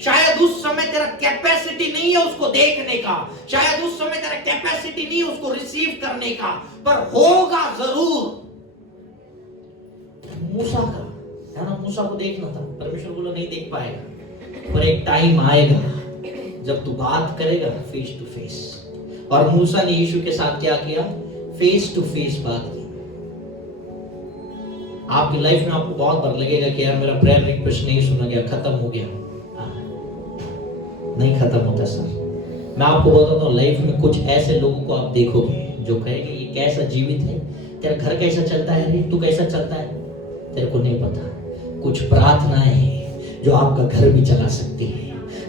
शायद उस समय तेरा कैपेसिटी नहीं है उसको देखने का, शायद उस समय तेरा कैपेसिटी नहीं है उसको रिसीव करने का, पर होगा जरूर। मूसा का, है ना? मूसा को देखना था, परमेश्वर बोला नहीं देख पाएगा, पर एक टाइम आएगा जब तू बात करेगा फेस टू फेस। और मूसा ने यीशु के साथ क्या किया? फेस टू फेस बात की। आपकी लाइफ में आपको बहुत बार लगेगा कि यार मेरा प्रेयर रिक्वेस्ट नहीं सुना गया, खत्म हो गया। नहीं खत्म होता सर। मैं आपको बताता हूँ, लाइफ में कुछ ऐसे लोगों को आप देखोगे जो कहेंगे ये कैसा जीवित है, तेरा घर कैसा चलता है रे, तू कैसा चलता है, तेरे को नहीं पता। कुछ प्रार्थनाएं हैं जो आपका घर भी चला सकती है।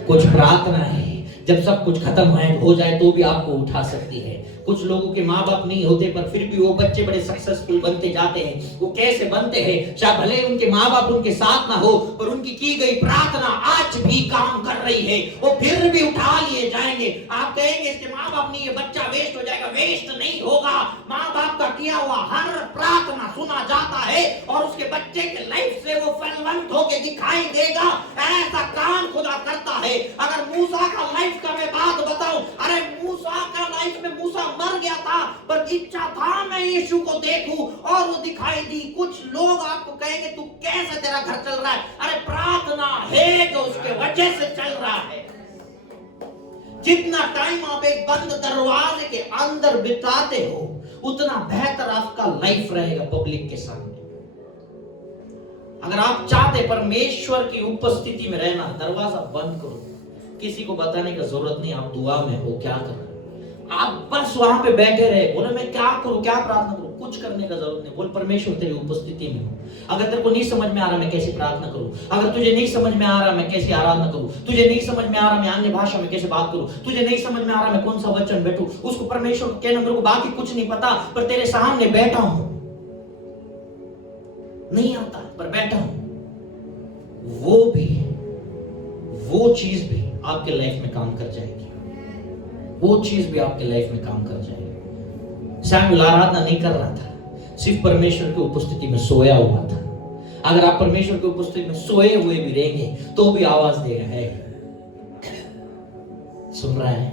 कुछ प्रार्थनाएं हैं जब सब कुछ खत्म हो जाए तो भी आपको उठा सकती है। कुछ लोगों के माँ बाप नहीं होते पर फिर भी वो बच्चे बड़े सक्सेसफुल बनते जाते हैं। वो कैसे बनते हैं? शायद भले उनके माँ बाप उनके साथ ना हो पर उनकी की गई प्रार्थना आज भी काम कर रही है। वो फिर भी उठा लिए जाएंगे। आप कहेंगे इसके माँ बाप नहीं, ये बच्चा वेस्ट हो जाएगा। वेस्ट नहीं होगा। माँ बाप का किया हुआ हर प्रार्थना सुना जाता है और उसके बच्चे के लाइफ से वो फलवंत होके दिखाई देगा। ऐसा काम खुदा करता है। अगर मूसा का लाइफ का मैं बात बताऊं, अरे मूसा का लाइफ में मूसा मर गया था पर इच्छा था मैं यीशु को देखूं और वो दिखाई दी। कुछ लोग आपको कहेंगे तू कैसे तेरा घर चल रहा है? अरे प्रार्थना है जो उसके वजह से चल रहा है। जितना टाइम आप एक बंद दरवाजे के अंदर बिताते हो उतना बेहतर आपका लाइफ रहेगा पब्लिक के सामने। अगर आप चाहते परमेश्वर की उपस्थिति में रहना, दरवाजा बंद करो। किसी को बताने का जरूरत नहीं आप दुआ में हो, क्या करना। आप बस वहां पे बैठे रहे, बोले मैं क्या करूं, क्या प्रार्थना करूं, कुछ करने का जरूरत नहीं। बोल परमेश्वर तेरी उपस्थिति में हूं। अगर तेरे को नहीं समझ में आ रहा मैं कैसे प्रार्थना करूं, अगर तुझे नहीं समझ में आ रहा मैं कैसे आराधना करूं, तुझे नहीं समझ में आ रहा मैं अन्य भाषा में कैसे बात करूं, तुझे नहीं समझ में आ रहा मैं कौन सा वचन बैठूं, उसको परमेश्वर को कहना मेरे को बाकी कुछ नहीं पता पर तेरे सामने बैठा हूं। नहीं आता पर बैठा हूं। वो चीज भी आपके लाइफ में काम कर जाएगी। वो चीज भी आपके लाइफ में काम कर जाएगी। सैमुएल आराधना नहीं कर रहा था, सिर्फ परमेश्वर की उपस्थिति में सोया हुआ था। अगर आप परमेश्वर की उपस्थिति में सोए हुए भी रहेंगे तो भी आवाज देगा। है सुन रहा है?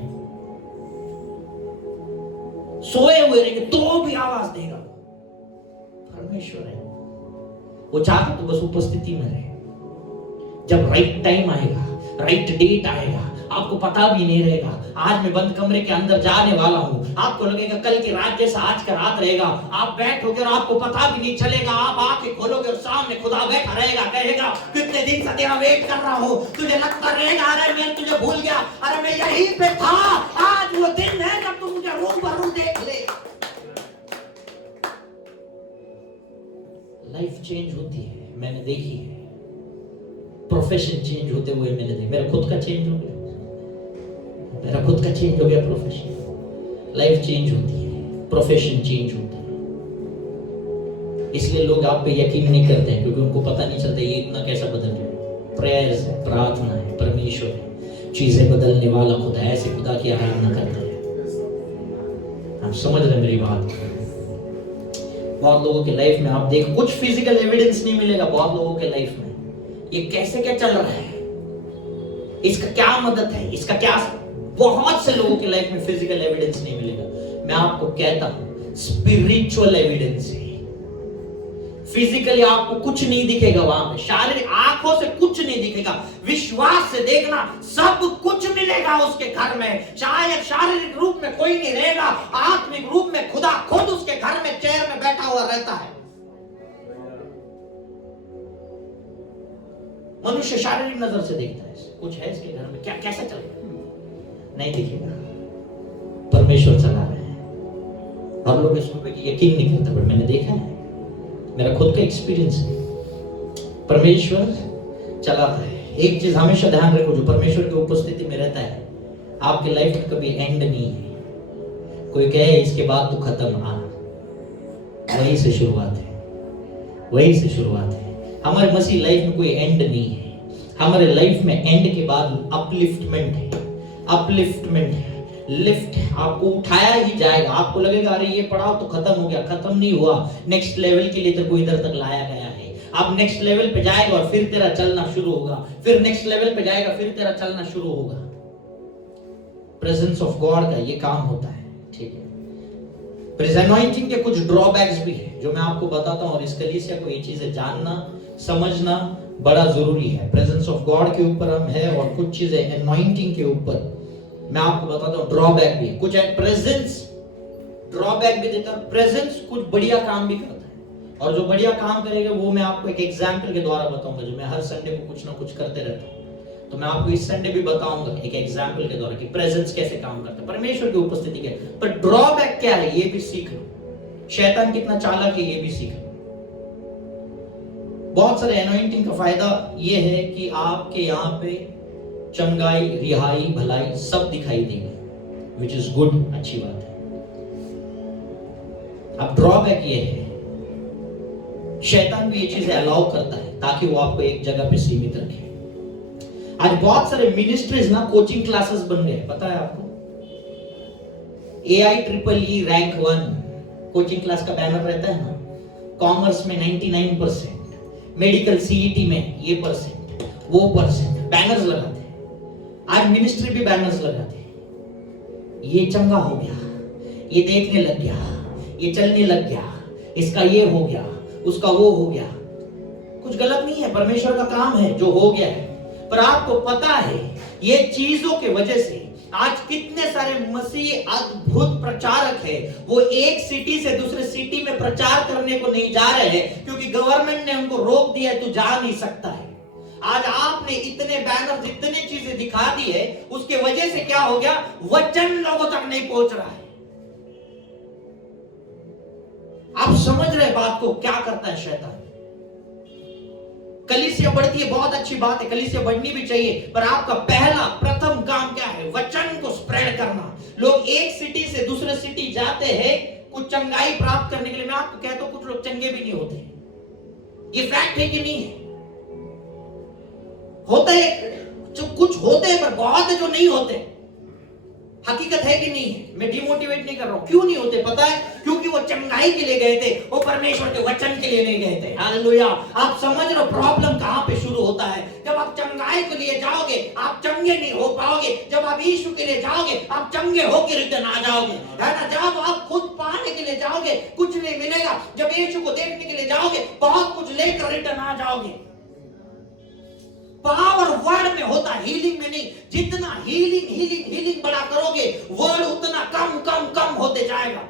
सोए हुए रहेंगे तो भी आवाज देगा। परमेश्वर है, वो चाहता तो बस उपस्थिति में रहे। जब राइट टाइम आएगा, राइट डेट आएगा, आपको पता भी नहीं रहेगा। आज मैं बंद कमरे के अंदर जाने वाला हूं, आपको लगेगा कल की रात जैसा आज का रात रहेगा। आप बैठोगे और आपको पता भी नहीं चलेगा। आप आंखें खोलोगे और सामने खुदा बैठा रहेगा, कहेगा कितने दिन से तेरा वेट कर रहा हूं। तुझे लगता रहेगा अरे मैं तुझे भूल गया, अरे मैं यहीं पे था। आज वो दिन है जब तू मुझे रूबरू देख ले। लाइफ चेंज होती है, मैंने देखी है। प्रोफेशन चेंज होते हुए मैंने देखा। मेरा खुद का चेंज हो गया, मेरा खुद का चेंज हो गया प्रोफेशन। लाइफ चेंज होती है, प्रोफेशन चेंज होता है। इसलिए लोग आप पे यकीन नहीं करते हैं क्योंकि उनको पता नहीं चलता ये इतना कैसा बदल रहा है। प्रेयर्स है, प्रार्थना है, परमेश्वर है, चीजें बदलने वाला खुदा। ऐसे खुदा की आराधना करते हैं। आप समझ रहे मेरी बात? बहुत लोगों के लाइफ में आप देख कुछ फिजिकल एविडेंस नहीं मिलेगा बहुत लोगों के लाइफ में। ये कैसे क्या चल रहा है, इसका क्या मदद है, इसका क्या, बहुत से लोगों के लाइफ में फिजिकल एविडेंस नहीं मिलेगा। मैं आपको कहता हूं स्पिरिचुअल एविडेंस है। फिजिकली आपको कुछ नहीं दिखेगा वहां पे, शारीरिक आंखों से कुछ नहीं दिखेगा, विश्वास से देखना सब कुछ मिलेगा उसके घर में। शायद शारीरिक रूप में कोई नहीं रहेगा, आत्मिक रूप में खुदा खुद उसके घर में चेयर में बैठा हुआ रहता है। मनुष्य शारीरिक नजर से देखता है कुछ है इसके घर में, क्या कैसा चल रहा है, नहीं दिखेगा। परमेश्वर चला रहे हैं और लोग इसको यकीन नहीं करते, पर मैंने देखा है, मेरा खुद का एक्सपीरियंस है। परमेश्वर चलाता है। एक चीज हमेशा ध्यान रखो, जो परमेश्वर की उपस्थिति में रहता है आपकी लाइफ में कभी एंड नहीं है। कोई कहे इसके बाद तो खत्म, वहीं से शुरुआत है, वहीं से शुरुआत है। हमारे मसीह लाइफ में कोई एंड नहीं है। हमारे लाइफ में एंड के बाद अपलिफ्टमेंट है, अपलिफ्टमेंट है, लिफ्ट आपको उठाया ही जाएगा। आपको लगेगा अरे ये पड़ाव तो खत्म हो गया, खत्म नहीं हुआ, नेक्स्ट लेवल के लिए तेरे को इधर तक लाया गया है। अब नेक्स्ट लेवल पे जाएगा और फिर तेरा चलना शुरू होगा, फिर नेक्स्ट लेवल पे जाएगा, फिर तेरा चलना शुरू होगा। प्रेजेंस ऑफ गॉड का ये काम होता है, ठीक है। प्रेजेंट के कुछ ड्रॉबैक्स भी है जो मैं आपको बताता हूं, और इस कलीसिया को ये चीजें जानना, समझना बड़ा जरूरी है। प्रेजेंस ऑफ गॉड के ऊपर हम है और कुछ चीजें एनॉइंटिंग के ऊपर मैं आपको बताता हूँ ड्रॉबैक भी है। कुछ प्रेजेंस ड्रॉबैक भी देता है, प्रेजेंस कुछ बढ़िया काम भी करता है और जो बढ़िया काम करेगा वो मैं आपको एक एग्जाम्पल के द्वारा बताऊंगा, जो मैं हर संडे को कुछ ना कुछ करते रहता हूँ। तो मैं आपको इस संडे भी बताऊंगा एक एग्जाम्पल के द्वारा कि प्रेजेंस कैसे काम करता है, परमेश्वर की उपस्थिति क्या है। पर ड्रॉबैक क्या है ये भी सीख लो, शैतान कितना चालाक है ये भी सीख लो। बहुत सारे एनॉइंटिंग का फायदा ये है कि आपके यहाँ पे चंगाई, रिहाई, भलाई सब दिखाई देंगे, विच इज गुड, अच्छी बात है। अब ड्रॉबैक ये है, शैतान भी ये चीजें अलाउ करता है ताकि वो आपको एक जगह पे सीमित रखे। आज बहुत सारे मिनिस्ट्रीज ना कोचिंग क्लासेस बन गए, पता है आपको? AIEEE रैंक 1 कोचिंग क्लास का बैनर रहता है ना, कॉमर्स में 99%, मेडिकल CET में ये परसेंट, वो परसेंट, बैनर्स लगाते हैं। आज मिनिस्ट्री भी बैनर्स लगाते हैं, ये चंगा हो गया, ये देखने लग गया, ये चलने लग गया, इसका ये हो गया, उसका वो हो गया। कुछ गलत नहीं है, परमेश्वर का काम है जो हो गया है। पर आपको पता है ये चीजों के वजह से आज कितने सारे मसीह अद्भुत प्रचारक है, वो एक सिटी से दूसरे सिटी में प्रचार करने को नहीं जा रहे हैं क्योंकि गवर्नमेंट ने उनको रोक दिया है, तू जा नहीं सकता है। आज आपने इतने बैनर, इतनी चीजें दिखा दी है, उसके वजह से क्या हो गया, वचन लोगों तक नहीं पहुंच रहा है। आप समझ रहे बात को, क्या करता है शैतान? कलीसिया बढ़ती है, बहुत अच्छी बात है, कलीसिया बढ़नी भी चाहिए, पर आपका पहला प्रथम काम क्या है? वचन को स्प्रेड करना। लोग एक सिटी से दूसरे सिटी जाते हैं कुछ चंगाई प्राप्त करने के लिए। मैं आपको कहता हूं कुछ लोग चंगे भी नहीं होते, ये फैक्ट है कि नहीं है? होता है, जो कुछ होते हैं पर बहुत है जो नहीं होते। हकीकत है कि नहीं है? मैं डिमोटिवेट नहीं कर रहा हूं। क्यों नहीं होते पता है? क्योंकि वो चंगाई के लिए गए थे, वो परमेश्वर के वचन के लिए नहीं गए थे। हालेलुया। आप समझ रहे हो प्रॉब्लम कहां पे शुरू होता है? जब आप चंगाई के लिए जाओगे आप चंगे नहीं हो पाओगे। जब आप यीशु के लिए जाओगे आप चंगे होकर रिटर्न आ जाओगे, है ना? जब आप खुद पाने के लिए जाओगे कुछ नहीं मिलेगा, जब यीशु को देखने के लिए जाओगे बहुत कुछ लेकर रिटर्न आ जाओगे। पावर वर्ड में होता, हीलिंग में नहीं। जितना हीलिंग बड़ा करोगे वर्ड उतना कम होते जाएगा।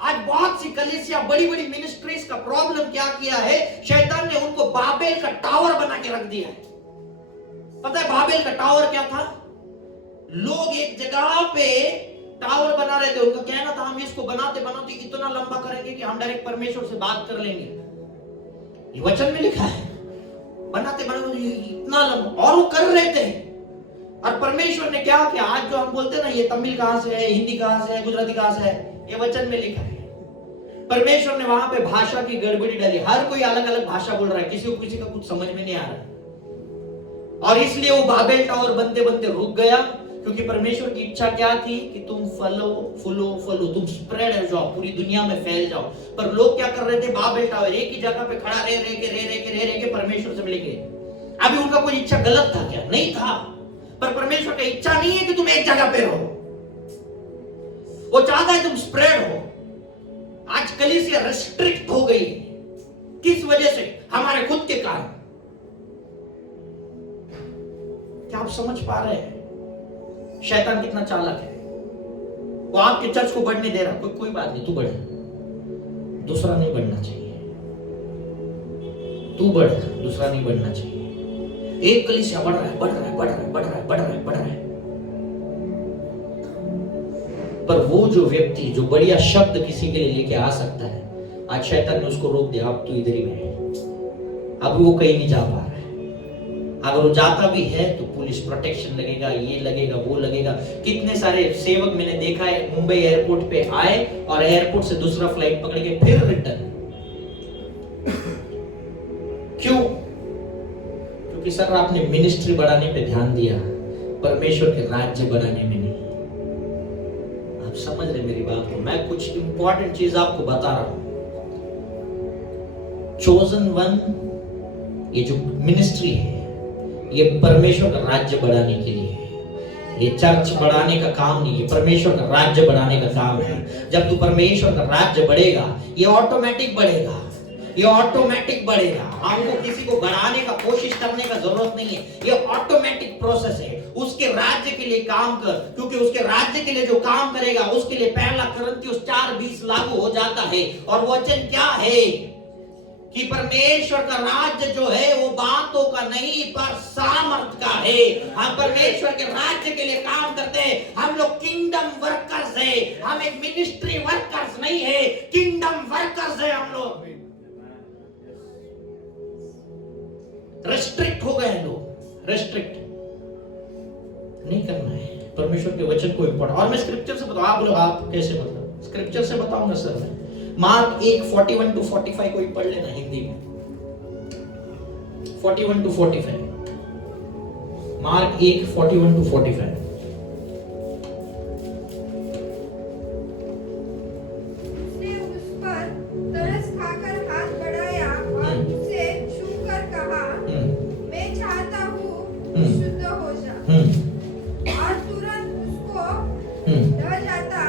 आज बहुत सी कलीसिया, बड़ी बड़ी मिनिस्ट्रीज का प्रॉब्लम क्या किया है, शैतान ने उनको बाबेल का टावर बना के रख दिया है। पता है बाबेल का टावर क्या था? लोग एक जगह पे टावर बना रहे थे, उनका कहना था हम इसको बनाते बनाते इतना लंबा करेंगे कि हम डायरेक्ट परमेश्वर से बात कर लेंगे। ये वचन में लिखा है, बनाते बनाते इतना लंबा, और वो कर रहे थे। और परमेश्वर ने क्या किया? आज जो हम बोलते हैं ना, ये तमिल कहां से है, हिंदी कहां से है, गुजराती कहां से है, ये वचन में लिखा है। परमेश्वर ने वहां पे भाषा की गड़बड़ी डाली, हर कोई अलग अलग भाषा बोल रहा है, किसी को किसी का कुछ समझ में नहीं आ रहा। और इसलिए वो बाबेल टावर बनते बनते रुक गया, क्योंकि परमेश्वर की इच्छा क्या थी कि तुम फलो, तुम स्प्रेड हो जाओ, पूरी दुनिया में फैल जाओ। पर लोग क्या कर रहे थे? बाबेल टावर एक ही जगह पे खड़ा रह के परमेश्वर से मिलेंगे। अभी उनका कोई इच्छा गलत था क्या? नहीं था। पर परमेश्वर की इच्छा नहीं है कि तुम एक जगह पे रहो, वो चाहता है तुम स्प्रेड हो। आज कलीसिया रिस्ट्रिक्ट हो गई, किस वजह से? हमारे खुद के कारण। क्या आप समझ पा रहे हैं शैतान कितना चालाक है? वो आपके चर्च को बढ़ने दे रहा, कोई बात नहीं, तू बढ़, दूसरा नहीं बढ़ना चाहिए, तू बढ़, दूसरा नहीं बढ़ना चाहिए। एक कलीसिया बढ़ रहा है पर वो जो व्यक्ति जो बढ़िया शब्द किसी के लिए लेके आ सकता है, आज शैतान ने उसको रोक दिया, अब तू इधर ही रह। अब वो कहीं नहीं जा पा रहा है। अगर वो जाता भी है तो पुलिस प्रोटेक्शन लगेगा, ये लगेगा, वो लगेगा। कितने सारे सेवक मैंने देखा है मुंबई एयरपोर्ट पे आए और एयरपोर्ट से दूसरा फ्लाइट पकड़ के फिर रिटर्न। क्यों? क्योंकि सर आपने मिनिस्ट्री बढ़ाने पे ध्यान दिया, परमेश्वर के राज्य बनाने में नहीं। आप समझ रहे मेरी बात को? मैं कुछ इंपॉर्टेंट चीज आपको बता रहा हूं। चोजन वन, ये जो मिनिस्ट्री है ये परमेश्वर का राज्य बढ़ाने के लिए है। ये चर्च बढ़ाने का काम नहीं, ये परमेश्वर का राज्य बढ़ाने का काम है। जब तू परमेश्वर का राज्य बढ़ेगा ये ऑटोमेटिक बढ़ेगा। ये ऑटोमेटिक बढ़ेगा। हमको किसी को बढ़ाने का कोशिश करने का जरूरत नहीं है, ये ऑटोमेटिक प्रोसेस है। उसके राज्य के लिए काम कर, क्योंकि उसके राज्य के लिए जो काम करेगा उसके लिए पहला कुरिन्थियों 4:20 लागू हो जाता है। और वचन क्या है कि परमेश्वर का राज्य जो है वो बातों का नहीं पर सामर्थ का है। हम परमेश्वर के राज्य के लिए काम करते हैं, हम लोग किंगडम वर्कर्स है, हम एक मिनिस्ट्री वर्कर्स नहीं है, किंगडम वर्कर्स है हम लोग। रेस्ट्रिक्ट हो गए हैं लोग, रेस्ट्रिक्ट नहीं करना है परमेश्वर के वचन को इम्पोर्टेंट। और मैं स्क्रिप्चर से बताऊं, आप लोग आप कैसे मतलब स्क्रिप्चर से बताऊंगा सर मैं। मार्क 1:41-45 कोई पढ़ लेना हिंदी में, 41-45, मार्क 1:41-45। उसने उस पर तरस खाकर हाथ बढ़ाया और उसे छूकर कहा, मैं चाहता हूँ शुद्ध हो जा। और तुरंत उसको ढह जाता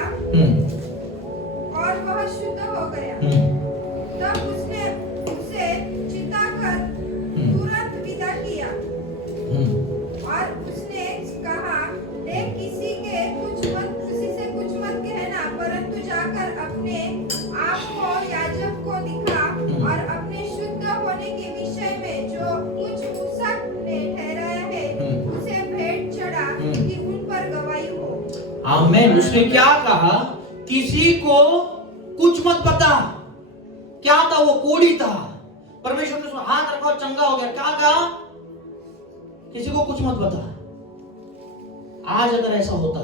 और वह शुद्ध हो गया। तब उसने उसे चिताकर तुरंत विदा किया। और उसने कहा, देख किसी से कुछ मत कहना, परंतु जाकर अपने आप को याजक को दिखा और अपने शुद्ध होने के विषय में जो कुछ मूसा ने ठहराया है उसे भेंट चढ़ा कि उन पर गवाही हो। आमीन। उसने क्या कहा? किसी को कुछ मत बता। क्या था वो? कोढ़ी था। परमेश्वर ने उसको हाथ रखा और चंगा हो गया। क्या कहा? किसी को कुछ मत बता। आज अगर ऐसा होता,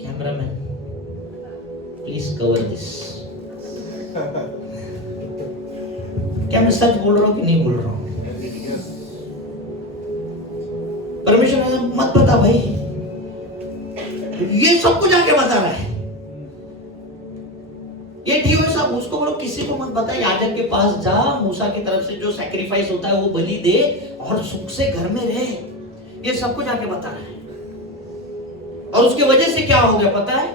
कैमरामैन प्लीज कवर दिस, क्या मैं सच बोल रहा हूं कि नहीं बोल रहा हूं? परमेश्वर ने मत बता भाई, ये सब कुछ आके बता रहा है। ये ठीक है साहब, उसको बोलो किसी को मत बता, याजक के पास जा, मूसा की तरफ से जो सैक्रिफाइस होता है वो बलि दे और सुख से घर में रहे। ये सब कुछ आके बता रहा है। और उसकी वजह से क्या हो गया पता है?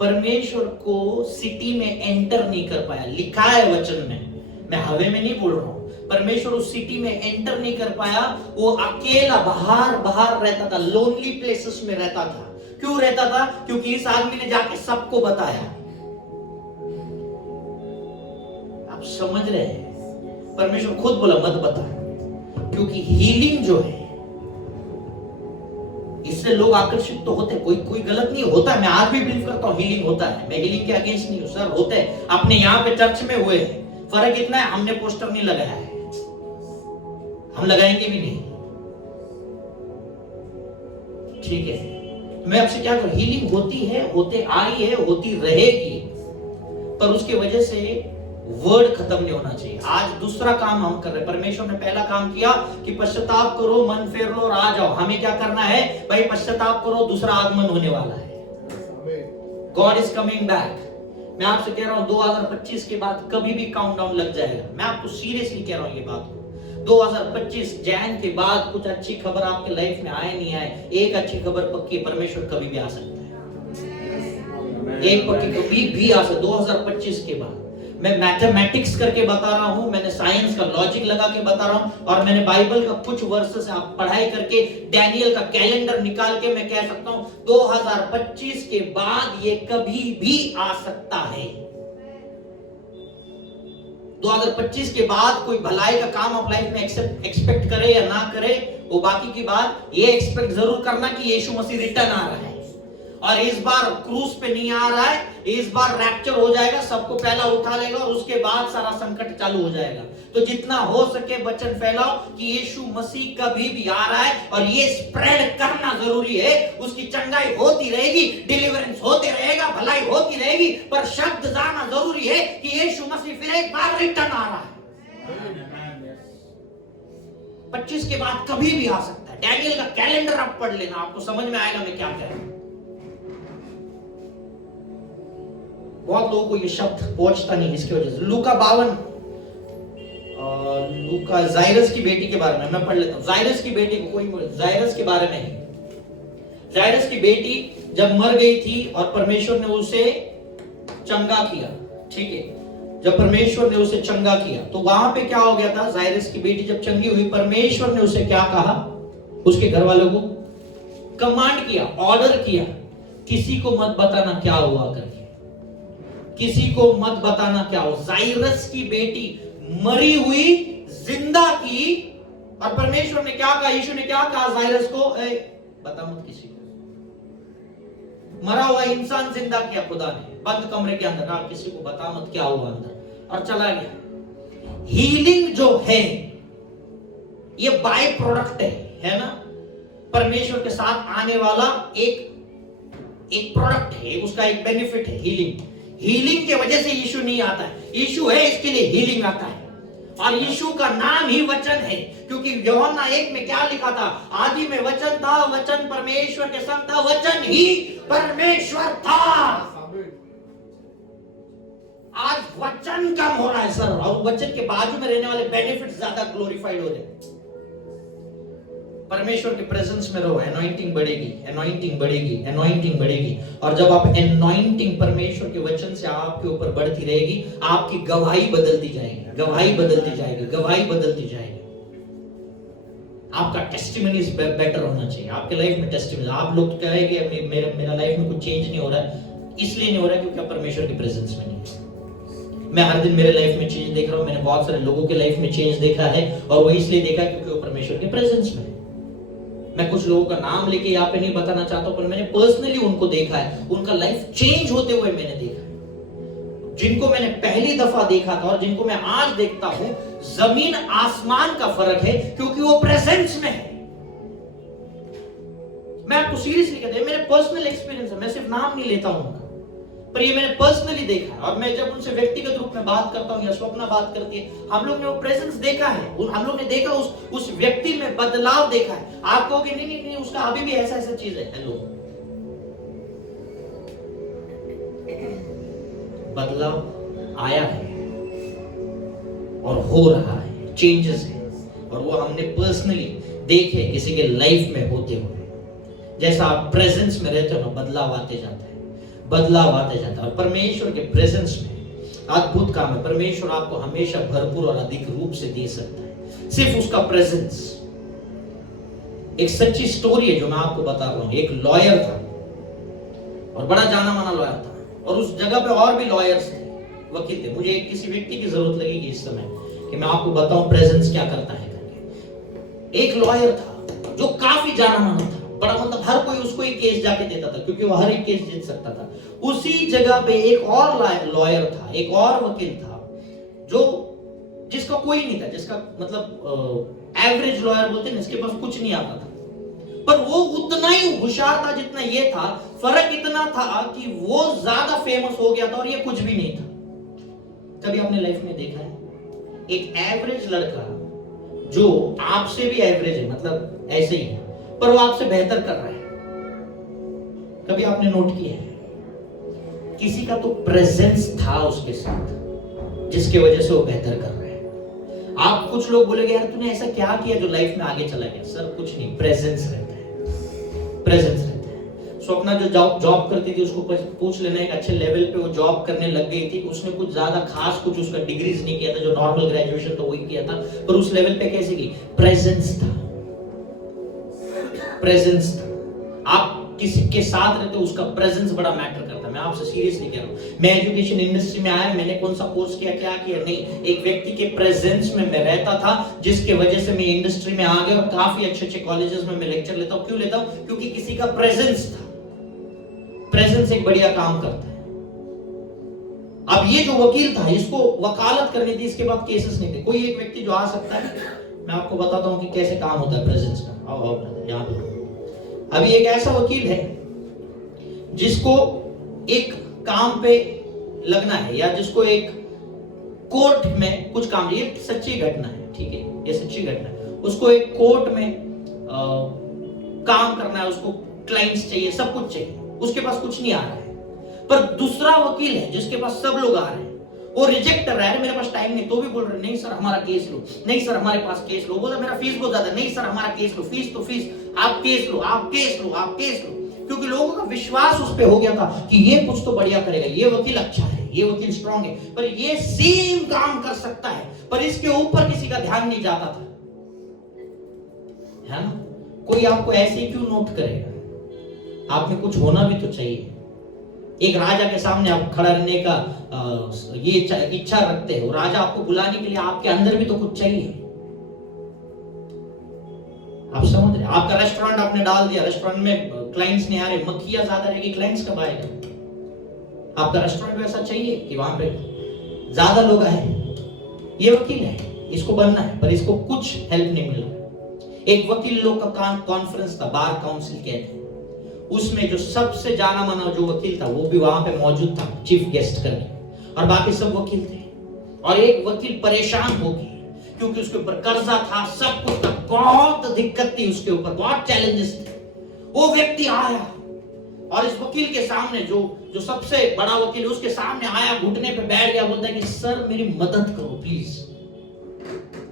परमेश्वर को सिटी में एंटर नहीं कर पाया। लिखा है वचन में, मैं हवे में नहीं बोल रहा हूं। परमेश्वर उस सिटी में एंटर नहीं कर पाया। वो अकेला बाहर रहता था, लोनली प्लेसेस में रहता था। क्यों रहता था? क्योंकि इस आदमी ने जाके सबको बताया। आप समझ रहे हैं? परमेश्वर खुद बोला मत बता, क्योंकि हीलिंग जो है इससे लोग आकर्षित तो होते। कोई गलत नहीं होता। मैं आज भी बिलीव करता हूं हीलिंग होता है। मैं हीलिंग के अगेंस्ट नहीं हूं सर, होते हैं। अपने यहाँ पे चर्च में हुए हैं। फर्क इतना है, हमने पोस्टर नहीं लगाया है, हम लगाएंगे भी नहीं। ठीक है, मैं आपसे क्या करूं? हीलिंग होती है, होते आई है, होती रहेगी, पर उसकी वजह से वर्ड खत्म नहीं होना चाहिए। आज दूसरा काम हम कर रहे हैं। परमेश्वर ने पहला काम किया कि पश्चाताप करो, मन फेर लो और आ जाओ। हमें क्या करना है भाई? पश्चाताप करो, दूसरा आगमन होने वाला है। God is coming back. मैं आपसे कह रहा हूं 2025 के बाद कभी भी काउंटडाउन लग जाएगा। मैं आपको सीरियसली कह रहा हूं ये बात। 2025 जैन के बाद कुछ अच्छी खबर आपके लाइफ में आए नहीं आए, एक अच्छी खबर पक्की, परमेश्वर कभी भी आ सकता है। एक पक्की कभी भी आ सकता है 2025 के बाद। मैं मैथमेटिक्स करके बता रहा हूं, मैंने साइंस का लॉजिक लगा के बता रहा हूं, और मैंने बाइबल का कुछ वर्सेस आप पढ़ाई करके डैनियल का कैलेंडर निकाल के मैं कह सकता हूं 2025 के बाद ये कभी भी आ सकता है। 2025 के बाद कोई भलाई का काम आप लाइफ में एक्सपेक्ट करे या ना करे वो बाकी की बात। ये एक्सपेक्ट जरूर करना कि यीशु मसीह रिटर्न आ रहा है, और इस बार क्रूज पे नहीं आ रहा है, इस बार रैप्चर हो जाएगा, सबको पहला उठा लेगा और उसके बाद सारा संकट चालू हो जाएगा। तो जितना हो सके वचन फैलाओ कि यीशु मसीह कभी भी आ रहा है, और ये स्प्रेड करना जरूरी है। उसकी चंगाई होती रहेगी, डिलीवरेंस होते रहेगा, भलाई होती रहेगी, पर शब्द जाना जरूरी है कि यीशु मसीह फिर एक बार रिटर्न आ रहा है। 25 के बाद कभी भी आ सकता है। डैनियल का कैलेंडर आप पढ़ लेना, आपको समझ में आएगा मैं क्या कह रहा हूं। बहुत लोगों को ये शब्द पहुंचता नहीं, इसकी वजह से। लूका 52, लूका जायरस की बेटी के बारे में मैं पढ़ लेता हूं। जायरस की बेटी को कोई, जायरस के बारे में, जायरस की बेटी जब मर गई थी और परमेश्वर ने उसे चंगा किया, ठीक है, जब परमेश्वर ने उसे चंगा किया तो वहां पे क्या हो गया था, जायरस की बेटी जब चंगी हुई, परमेश्वर ने उसे क्या कहा, उसके घर वालों को कमांड किया, ऑर्डर किया, किसी को मत बताना क्या हुआ करके, किसी को मत बताना क्या हुआ। जायरस की बेटी मरी हुई जिंदा की, और परमेश्वर ने क्या कहा, यीशु ने क्या कहा जायरस को, बता मत किसी को। मरा हुआ इंसान जिंदा किया खुदा ने, बंद कमरे के अंदर, आप किसी को बता मत क्या हुआ अंदर, और चला गया। हीलिंग जो है ये बाय प्रोडक्ट है ना, परमेश्वर के साथ आने वाला एक प्रोडक्ट है, उसका एक बेनिफिट है हीलिंग। हीलिंग के वजह से यीशु नहीं आता है, यीशु है इसके लिए हीलिंग आता है। और यीशु का नाम ही वचन है, क्योंकि यूहन्ना 1 में क्या लिखा था, आदि में वचन था, वचन परमेश्वर के संग था, वचन ही परमेश्वर था। आज वचन कम हो रहा है सर, और वचन के बाजू में रहने वाले बेनिफिट ज्यादा ग्लोरीफाइड हो रहे हैं। परमेश्वर के प्रेजेंस में रहो, एनॉइंटिंग बढ़ेगी, एनॉइंटिंग बढ़ेगी, एनॉइंटिंग बढ़ेगी। और जब आप एनॉइंटिंग परमेश्वर के वचन से आपके ऊपर बढ़ती रहेगी, आपकी गवाही बदलती जाएगी, गवाही बदलती जाएगी, गवाही बदलती जाएगी। आपका टेस्टिमनी बेटर होना चाहिए, आपके लाइफ में टेस्टिमनी। आप लोग कहेंगे मेरा लाइफ में कुछ चेंज नहीं हो रहा है, इसलिए नहीं हो रहा है क्योंकि आप परमेश्वर के प्रेजेंस में नहीं। मैं हर दिन मेरे लाइफ में चेंज देख रहा हूं, मैंने बहुत सारे लोगों के लाइफ में चेंज देखा है, और वो इसलिए देखा है क्योंकि वो परमेश्वर के प्रेजेंस में है। मैं कुछ लोगों का नाम लेके यहाँ पे नहीं बताना चाहता हूं, पर मैंने पर्सनली उनको देखा है, उनका लाइफ चेंज होते हुए मैंने देखा है। जिनको मैंने पहली दफा देखा था और जिनको मैं आज देखता हूं, जमीन आसमान का फर्क है, क्योंकि वो प्रेजेंस में है। मैं आपको सीरियसली कहता हूं, मेरे पर्सनल एक्सपीरियंस है, मैं सिर्फ नाम नहीं लेता हूं उनका, पर ये मैंने पर्सनली देखा है। और मैं जब उनसे व्यक्तिगत रूप में बात करता हूं या स्वप्ना बात करती है, हम लोग ने वो प्रेजेंस देखा है, हम लोग ने देखा उस व्यक्ति में बदलाव देखा है। आप कहोगे नहीं उसका अभी भी ऐसा चीज है, हेलो, बदलाव आया है और हो रहा है, चेंजेस है, और वो हमने पर्सनली देखे किसी के लाइफ में होते हुए। जैसा आप प्रेजेंस में रहते हो ना, बदलाव आते जाता है, बदलाव आते जाता है। और परमेश्वर के प्रेजेंस में अद्भुत काम है। परमेश्वर आपको हमेशा भरपूर और अधिक रूप से दे सकता है, सिर्फ उसका प्रेजेंस। एक सच्ची स्टोरी है जो मैं आपको बता रहा हूं। एक लॉयर था और बड़ा जाना माना लॉयर था, और उस जगह पे और भी लॉयर्स थे, वकील थे। मुझे किसी व्यक्ति की जरूरत लगेगी इस समय कि मैं आपको बताऊं प्रेजेंस क्या करता है करके। एक लॉयर था जो काफी जाना माना था, बड़ा मतलब हर कोई उसको ही केस जाके देता था, क्योंकि वो हर एक केस जीत सकता था। उसी जगह पे एक और लॉयर था, एक और वकील था, जो जिसका कोई नहीं था, जिसका मतलब एवरेज लॉयर बोलते हैं, इसके पास कुछ नहीं आता था, पर वो उतना ही होशियार था जितना ये था। फर्क इतना था कि वो ज्यादा फेमस हो गया था और ये कुछ भी नहीं था। कभी आपने लाइफ में देखा है एक एवरेज लड़का जो आपसे भी एवरेज है, मतलब ऐसे ही है, पर वो आपसे बेहतर कर रहा है? कभी आपने नोट किया है? किसी का तो प्रेजेंस था उसके साथ जिसके वजह से वो बेहतर कर रहा है। आप कुछ लोग बोलेंगे यार तूने ऐसा क्या किया जो लाइफ में आगे चला गया? सर कुछ नहीं, प्रेजेंस रहता है, प्रेजेंस रहता है। स्वप्ना जो जॉब करती थी, उसको पूछ लेना, एक अच्छे लेवल पे वो जॉब करने लग गई थी। उसने कुछ ज्यादा खास कुछ उसका डिग्रीज नहीं किया था, जो नॉर्मल ग्रेजुएशन तो वही किया था, पर उस लेवल पे कैसे की? प्रेजेंस था, प्रेजेंस था। आप किसी के साथ रहते हो, उसका प्रेजेंस बड़ा मैटर करता है। मैं आपसे सीरियसली कह रहा हूं। मैं एजुकेशन इंडस्ट्री में आया, मैंने कौन सा कोर्स किया, क्या किया, नहीं, एक व्यक्ति के प्रेजेंस में मैं रहता था, जिसके वजह से मैं इंडस्ट्री में आ गया और काफी अच्छे कॉलेजेस में मैं लेक्चर लेता हूं। क्यों लेता हूं? क्योंकि किसी का प्रेजेंस था। प्रेजेंस एक बढ़िया काम करता है। अब ये जो वकील था, इसको वकालत करनी थी, इसके बाद केसेस नहीं थे। कोई एक व्यक्ति जो आ सकता है, मैं आपको बताता हूं कि कैसे काम होता है प्रेजेंस का। आओ यहां पे। अभी एक ऐसा वकील है जिसको एक काम पे लगना है, या जिसको एक कोर्ट में कुछ काम, ये सच्ची घटना है, ठीक है, ये सच्ची घटना है। उसको एक कोर्ट में काम करना है, उसको क्लाइंट्स चाहिए, सब कुछ चाहिए, उसके पास कुछ नहीं आ रहा है। पर दूसरा वकील है जिसके पास सब लोग आ रहे हैं, वो रिजेक्ट कर रहा है, मेरे पास टाइम नहीं, तो भी बोल रहे नहीं सर हमारा केस लो, नहीं सर हमारे पास केस लो। बोला मेरा फीस बहुत ज्यादा, नहीं सर हमारा केस लो, फीस तो फीस, आप केस लो, आप केस लो, आप केस लो। क्योंकि लोगों का विश्वास उस पे हो गया था कि ये कुछ तो बढ़िया करेगा, ये वकील अच्छा है। है, ये वकील स्ट्रांग है, पर ये सेम काम कर सकता है, पर इसके ऊपर किसी का ध्यान नहीं जाता था, है ना। कोई आपको ऐसे क्यों नोट करेगा? आप में कुछ होना भी तो चाहिए। एक राजा के सामने आप खड़ा रहने का ये इच्छा रखते हो, राजा आपको बुलाने के लिए आपके अंदर भी तो कुछ चाहिए। आप समझ रहे? आपका रेस्टोरेंट आपने डाल दिया, रेस्टोरेंट में क्लाइंट्स नहीं आ रहे, मक्खियां ज्यादा रहेगी, क्लाइंट्स कब आएगा? आपका रेस्टोरेंट वैसा चाहिए कि वहां पे ज्यादा लोग आए। ये वकील है, इसको बनना है, पर इसको कुछ हेल्प नहीं मिल रहा। एक वकील लोग का कॉन्फ्रेंस था, बार काउंसिल कहते हैं, उसमें जो सबसे जाना माना जो वकील था वो भी वहां पे मौजूद था, चीफ गेस्ट करके, और बाकी सब वकील थे। और एक वकील परेशान हो गया क्योंकि उसके ऊपर कर्जा था, सब कुछ था, बहुत दिक्कत थी उसके ऊपर, बहुत चैलेंजेस थे। वो व्यक्ति आया और इस वकील के सामने जो सबसे बड़ा वकील उसके सामने आया, घुटने पे बैठ गया, बोलता है कि सर मेरी मदद करो प्लीज,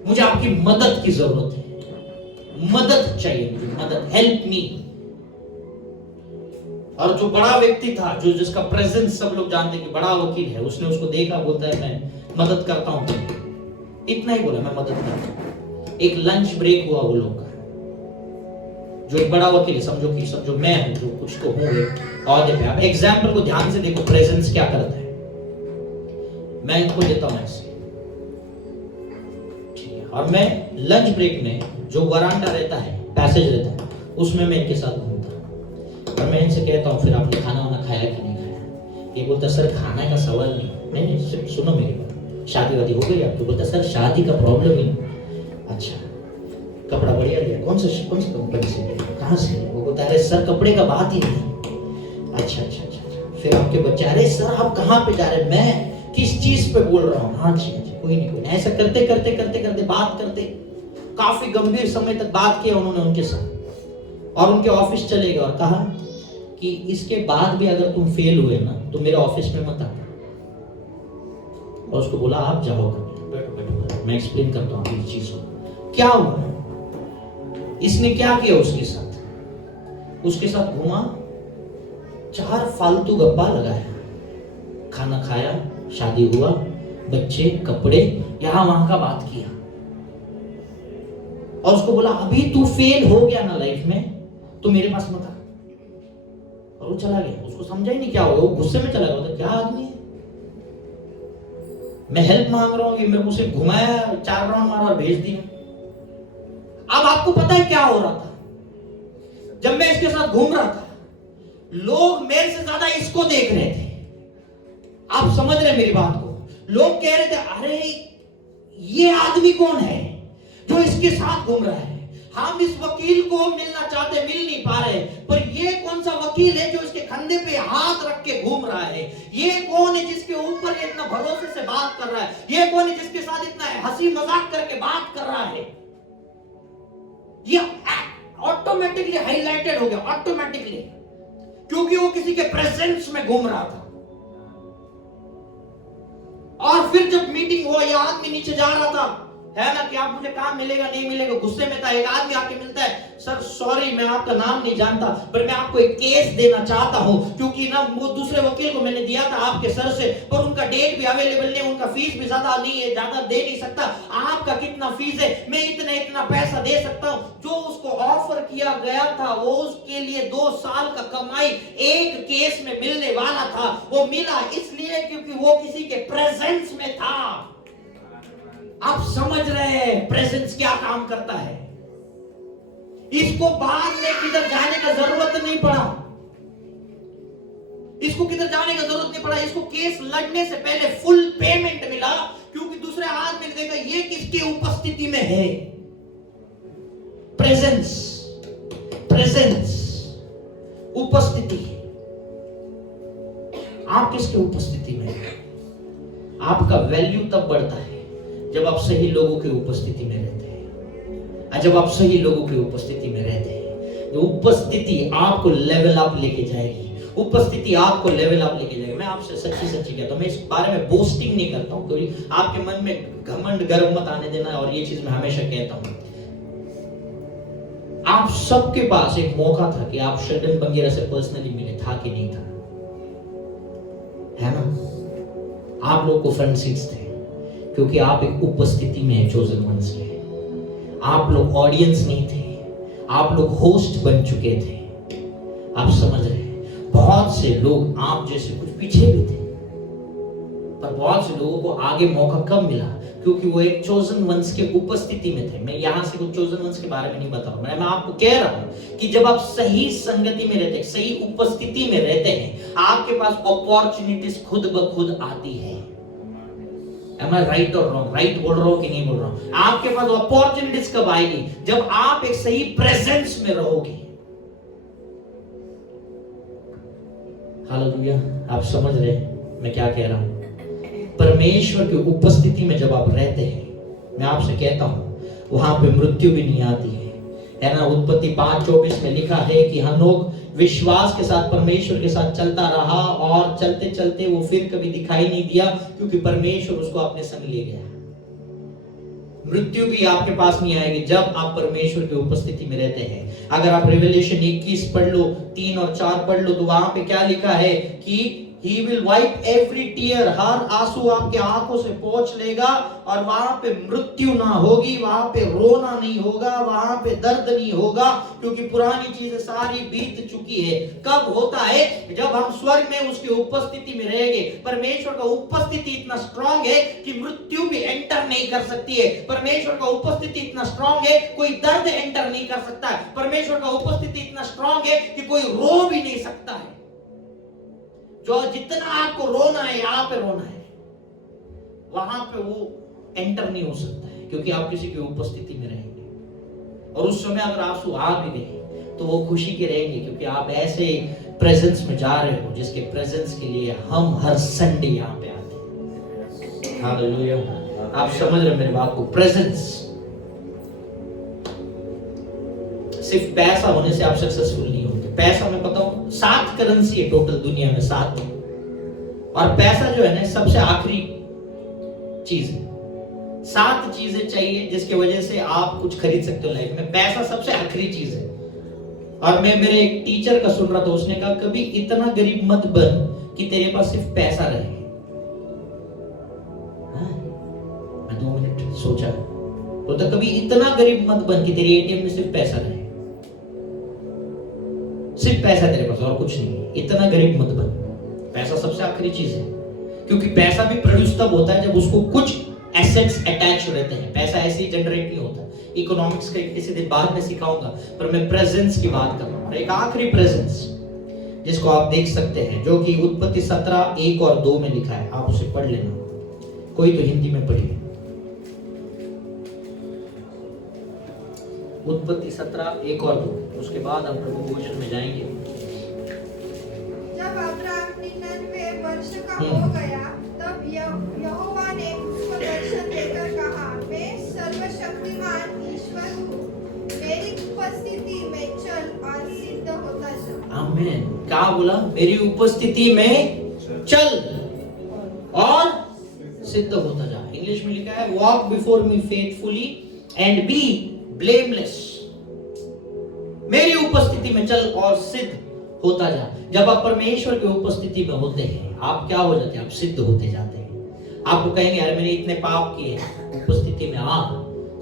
मुझे आपकी मदद की जरूरत है, मदद चाहिए मुझे, मदद, हेल्प मी। और जो बड़ा व्यक्ति था, जो जिसका प्रेजेंस सब लोग जानते कि बड़ा वकील है, उसने उसको देखा, बोलता है मैं मदद करता हूं। इतना ही बोला, मैं मदद करता हूं। एक लंच ब्रेक हुआ वो लोग का। जो एक बड़ा वकील है, समझो कि सब जो मैं हूं, जो कुछ तो हूं और पे, आप एग्जाम्पल को ध्यान से देखो, प्रेजेंस क्या करता है। मैं इनको देता हूं ऐसे, ठीक है, और मैं लंच ब्रेक में जो वरांडा रहता है, पैसेज रहता है, उसमें मैं इनके साथ घूमता और मैं इनसे कहता हूँ फिर आपने खाना वाना खाया कि नहीं खाया? ये बोलता सर खाना का सवाल नहीं, सिर्फ सुनो मेरी बात, शादी वादी हो गई आपको? बोलता सर शादी का प्रॉब्लम ही। अच्छा, कपड़ा बढ़िया लिया, कौन सी कंपनी से लिया, कहाँ से? वो बोलता है अरे सर कपड़े का बात ही नहीं। अच्छा अच्छा अच्छा, फिर आपके बच्चे, अरे सर आप कहाँ पे जा रहे हैं, मैं किस चीज पे बोल रहा हूँ? हाँ जी जी, कोई नहीं। ऐसा करते करते करते करते बात करते काफी गंभीर समय तक बात किया उन्होंने उनके साथ, और उनके ऑफिस चले गए और कहा कि इसके बाद भी अगर तुम फेल हुए ना तो मेरे ऑफिस में मत आना। और उसको बोला आप जाओ, बैठो बैठो, मैं एक्सप्लेन करता हूँ इस चीज को। क्या हुआ, इसने क्या किया उसके साथ घुमा, 4 फालतू गप्पा लगाया, खाना खाया, शादी हुआ, बच्चे, कपड़े, यहां वहां का बात किया, और उसको बोला अभी तू फेल हो गया ना लाइफ में तो मेरे पास मत आ। और वो चला गया, उसको समझा ही नहीं क्या होगा, वो गुस्से में चला गया, क्या आदमी है, मैं हेल्प मांग रहा हूं, ये मेरे को सिर्फ घुमाया, 4 राउंड मारा और भेज दिया। अब आपको पता है क्या हो रहा था? जब मैं इसके साथ घूम रहा था, लोग मेरे से ज्यादा इसको देख रहे थे। आप समझ रहे मेरी बात को? लोग कह रहे थे अरे ये आदमी कौन है जो इसके साथ घूम रहा है, हम इस वकील को मिलना चाहते, मिल नहीं पा रहे, पर ये कौन सा वकील है जो इसके कंधे पे हाथ रख के घूम रहा है, ये कौन है जिसके ऊपर ये इतना भरोसे से बात कर रहा है, ये कौन है जिसके साथ इतना हंसी मजाक करके बात कर रहा है। ये ऑटोमेटिकली हाईलाइटेड हो गया, ऑटोमेटिकली, क्योंकि वो किसी के प्रेजेंस में घूम रहा था। और फिर जब मीटिंग हुआ, ये आदमी नीचे जा रहा था, है ना, कि आप मुझे काम मिलेगा नहीं मिलेगा, गुस्से में था। एक आदमी आके मिलता है, सर सॉरी मैं आपका नाम नहीं जानता, पर मैं आपको एक केस देना चाहता हूं, क्योंकि ना वो दूसरे वकील को मैंने दिया था आपके सर से, पर उनका डेट भी अवेलेबल नहीं, उनका फीस भी ज्यादा नहीं है, ज्यादा दे नहीं सकता, आपका कितना फीस है, मैं इतना पैसा दे सकता हूं। जो उसको ऑफर किया गया था वो उसके लिए 2 साल का कमाई एक केस में मिलने वाला था, वो मिला इसलिए क्योंकि वो किसी के प्रेजेंस में था। आप समझ रहे हैं प्रेजेंस क्या काम करता है? इसको बाद में किधर जाने का जरूरत नहीं पड़ा, इसको किधर जाने का जरूरत नहीं पड़ा, इसको केस लड़ने से पहले फुल पेमेंट मिला, क्योंकि दूसरे आदमी ने देखा ये किसकी उपस्थिति में है। प्रेजेंस, प्रेजेंस, उपस्थिति। आप किसके उपस्थिति में हैं? आपका वैल्यू तब बढ़ता है जब आप सही लोगों की उपस्थिति में रहते हैं। जब आप सही लोगों की उपस्थिति में रहते हैं, तो उपस्थिति आपको लेवल अप लेके जाएगी, उपस्थिति आपको लेवल अप लेके जाएगी। मैं आपसे सच्ची कहता हूं, मैं इस बारे में बोस्टिंग नहीं करता हूं, क्योंकि आपके मन में घमंड गर्व मत आने देना, और ये चीज मैं हमेशा कहता हूं। आप सबके पास एक मौका था कि आप शेल्डन बंगेरा से पर्सनली मिले, था कि नहीं था? है ना? आप लोग को फ्रंट सीट्स थे क्योंकि आप एक उपस्थिति में चोजन वंस थे। आप लोग ऑडियंस नहीं थे, आप लोग होस्ट बन चुके थे। आप समझ रहे हैं? बहुत से लोग आप जैसे कुछ पीछे भी थे, पर बहुत से लोगों को आगे मौका कब मिला? क्योंकि वो एक चोजन वंस के उपस्थिति में थे। मैं यहां से कुछ चोजन वंस के बारे में नहीं बता रहा हूं, मैं आपको कह रहा हूं कि जब आप सही संगति में रहते हैं, सही उपस्थिति में रहते हैं, आपके पास अपॉर्चुनिटीज खुद ब खुद आती है। Am I right or wrong? Right बोल रहा हूं कि नहीं बोल रहा हूं? आपके पास अपॉर्चुनिटीज कब आएगी? जब आप एक सही प्रेजेंस में रहोगे। हालेलुया, आप समझ रहे हैं मैं क्या कह रहा हूं? परमेश्वर की उपस्थिति में जब आप रहते हैं, मैं आपसे कहता हूं, वहां पे मृत्यु भी नहीं आती है ना। उत्पत्ति 5:24 में लिखा है कि हनोक विश्वास के साथ परमेश्वर के साथ चलता रहा और चलते चलते वो फिर कभी दिखाई नहीं दिया, क्योंकि परमेश्वर उसको अपने संग ले गया। मृत्यु भी आपके पास नहीं आएगी जब आप परमेश्वर की उपस्थिति में रहते हैं। अगर आप रेवलेशन 21 पढ़ लो, 3 और 4 पढ़ लो, तो वहां पे क्या लिखा है कि He will wipe every tear, हर आंसू आपके आंखों से पोंछ लेगा, और वहां पे मृत्यु ना होगी, वहां पे रोना नहीं होगा, वहां पे दर्द नहीं होगा, क्योंकि पुरानी चीजें सारी बीत चुकी है। कब होता है? जब हम स्वर्ग में उसकी उपस्थिति में रहेंगे। परमेश्वर का उपस्थिति इतना स्ट्रांग है कि मृत्यु भी एंटर नहीं कर सकती है। परमेश्वर का उपस्थिति इतना स्ट्रांग है, कोई दर्द एंटर नहीं कर सकता है। परमेश्वर का उपस्थिति इतना स्ट्रांग है कि कोई रो भी नहीं सकता है। जो जितना आपको रोना है, यहाँ पे रोना है, वहां पे वो एंटर नहीं हो सकता है, क्योंकि आप किसी की उपस्थिति में रहेंगे। और उस समय अगर आंसू आ भी गए तो वो खुशी के रहेंगे, क्योंकि आप ऐसे प्रेजेंस में जा रहे हो जिसके प्रेजेंस के लिए हम हर संडे यहाँ पे आते हैं। हालेलुया, आप समझ रहे मेरे बात को? प्रेजेंस। सिर्फ पैसा होने से आप सक्सेसफुल नहीं होते। पैसा मैं पता हूं 7 करेंसी है टोटल दुनिया में, 7। और पैसा जो है ना सबसे आखिरी चीज है। 7 चीजें चाहिए जिसकी वजह से आप कुछ खरीद सकते हो लाइफ में। पैसा सबसे आखिरी चीज है। और मैं मेरे एक टीचर का सुन रहा था, उसने कहा कभी इतना गरीब मत बन कि तेरे पास सिर्फ पैसा रहे। मैं 2 मिनट सोचा, तो कभी इतना गरीब मत बन कि तेरे एटीएम में सिर्फ पैसा रहे, सिर्फ पैसा तेरे पास और कुछ नहीं। इतना गरीब मत बन। पैसा सबसे आखिरी चीज है, क्योंकि पैसा भी प्रोड्यूस तब होता है जब उसको कुछ एसेट्स अटैच रहते हैं। पैसा ऐसे ही जनरेट नहीं होता। इकोनॉमिक्स का किसी दिन बाद में सिखाऊंगा, पर मैं प्रेजेंस की बात कर रहा हूं। एक आखिरी प्रेजेंस जिसको आप देख सकते हैं, जो कि उत्पत्ति 17:1 और 2 में लिखा है। आप उसे पढ़ लेना, कोई तो हिंदी में पढ़िए। उत्पत्ति 17:1 और 2, उसके बाद हम प्रभु भोजन में जाएंगे। जब अब्राहम 99 वर्ष का हो गया, तब यहोवा ने उसको दर्शन देकर कहा, मैं सर्वशक्तिमान ईश्वर हूँ, मेरी उपस्थिति में चल और सिद्ध होता जा। आमीन। क्या बोला? मेरी उपस्थिति में चल और सिद्ध होता जा। इंग्लिश में लिखा है, walk before me faithfully and be blameless. मेरी उपस्थिति में चल और सिद्ध होता जा। जब आप परमेश्वर की उपस्थिति में होते हैं, आप क्या हो जाते हैं? आप सिद्ध होते जाते हैं। आपको कहेंगे यार मैंने इतने पाप किए, उपस्थिति में आ,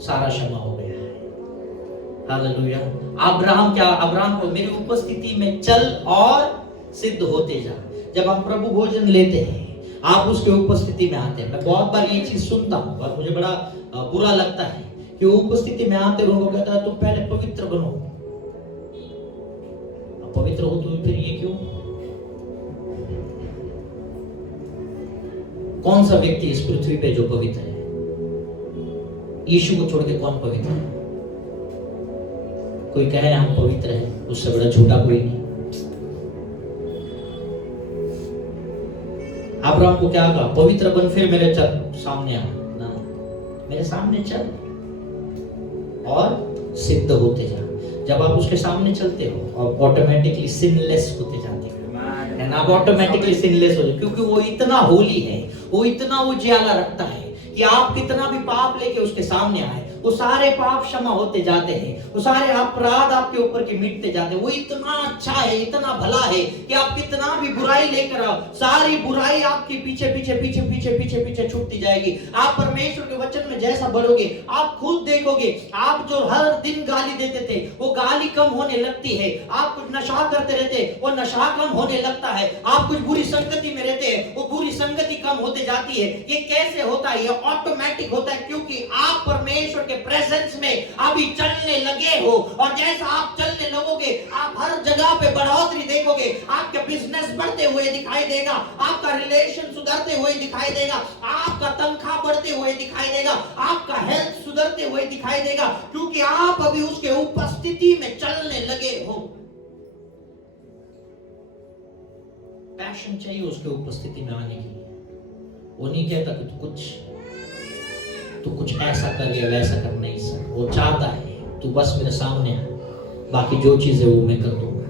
सारा क्षमा हो गया है। हालेलुया। अब्राहम को मेरी उपस्थिति में चल और सिद्ध होते जा। जब हम प्रभु भोजन लेते हैं, आप उसके उपस्थिति में आते हैं। मैं बहुत बार ये चीज सुनता हूँ और मुझे बड़ा बुरा लगता है कि उपस्थिति में आते लोगों को कहता है तुम पहले पवित्र बनो। पवित्र हो तो फिर ये क्यों? कौन सा व्यक्ति इस पृथ्वी पे जो पवित्र है? यीशु को छोड़ के कौन पवित्र है? कोई कहे हम पवित्र हैं, उससे बड़ा झूठा कोई नहीं। अब्राहम को क्या कहा? पवित्र बन फिर मेरे सामने आ। ना, मेरे सामने चल और सिद्ध होते जा। जब आप उसके सामने चलते हो और ऑटोमेटिकली सिनलेस होते जाते हो। आप ऑटोमेटिकली सिनलेस हो जाते, क्योंकि वो इतना होली है, वो इतना उजाला रखता है कि आप कितना भी पाप लेके उसके सामने आए, वो सारे पाप क्षमा होते जाते हैं, वो सारे अपराध आपके ऊपर के मिटते जाते हैं। वो इतना अच्छा है, इतना भला है कि आप कितना भी बुराई लेकर आओ, सारी बुराई आपके पीछे पीछे पीछे पीछे पीछे पीछे छूटती जाएगी। आप परमेश्वर के वचन में जैसा बढ़ोगे, आप खुद देखोगे, आप जो हर दिन गाली देते थे वो गाली कम होने लगती है। आप कुछ नशा करते रहते, वो नशा कम होने लगता है। आप कुछ बुरी संगति में रहते हैं, वो बुरी संगति कम होते जाती है। ये कैसे होता है? ये ऑटोमेटिक होता है, क्योंकि आप परमेश्वर के प्रेजेंस में अभी चलने लगे हो। और जैसा आप चलने लगोगे, आप हर जगह पे बढ़ोतरी देखोगे। आपका बिजनेस बढ़ते हुए दिखाई देगा, आपका रिलेशन सुधरते हुए दिखाई देगा, आपका तनख्वाह बढ़ते हुए दिखाई देगा, आपका हेल्थ सुधरते हुए दिखाई देगा, क्योंकि आप अभी उसके उपस्थिति में चलने लगे हो। पैशन चाहिए उसके उपस्थिति में आने के लिए। वो नहीं कहता कि तू कुछ ऐसा कर या वैसा कर, नहीं सर। वो चाहता है तू बस मेरे सामने आ, बाकी जो चीज है वो मैं कर दूंगा।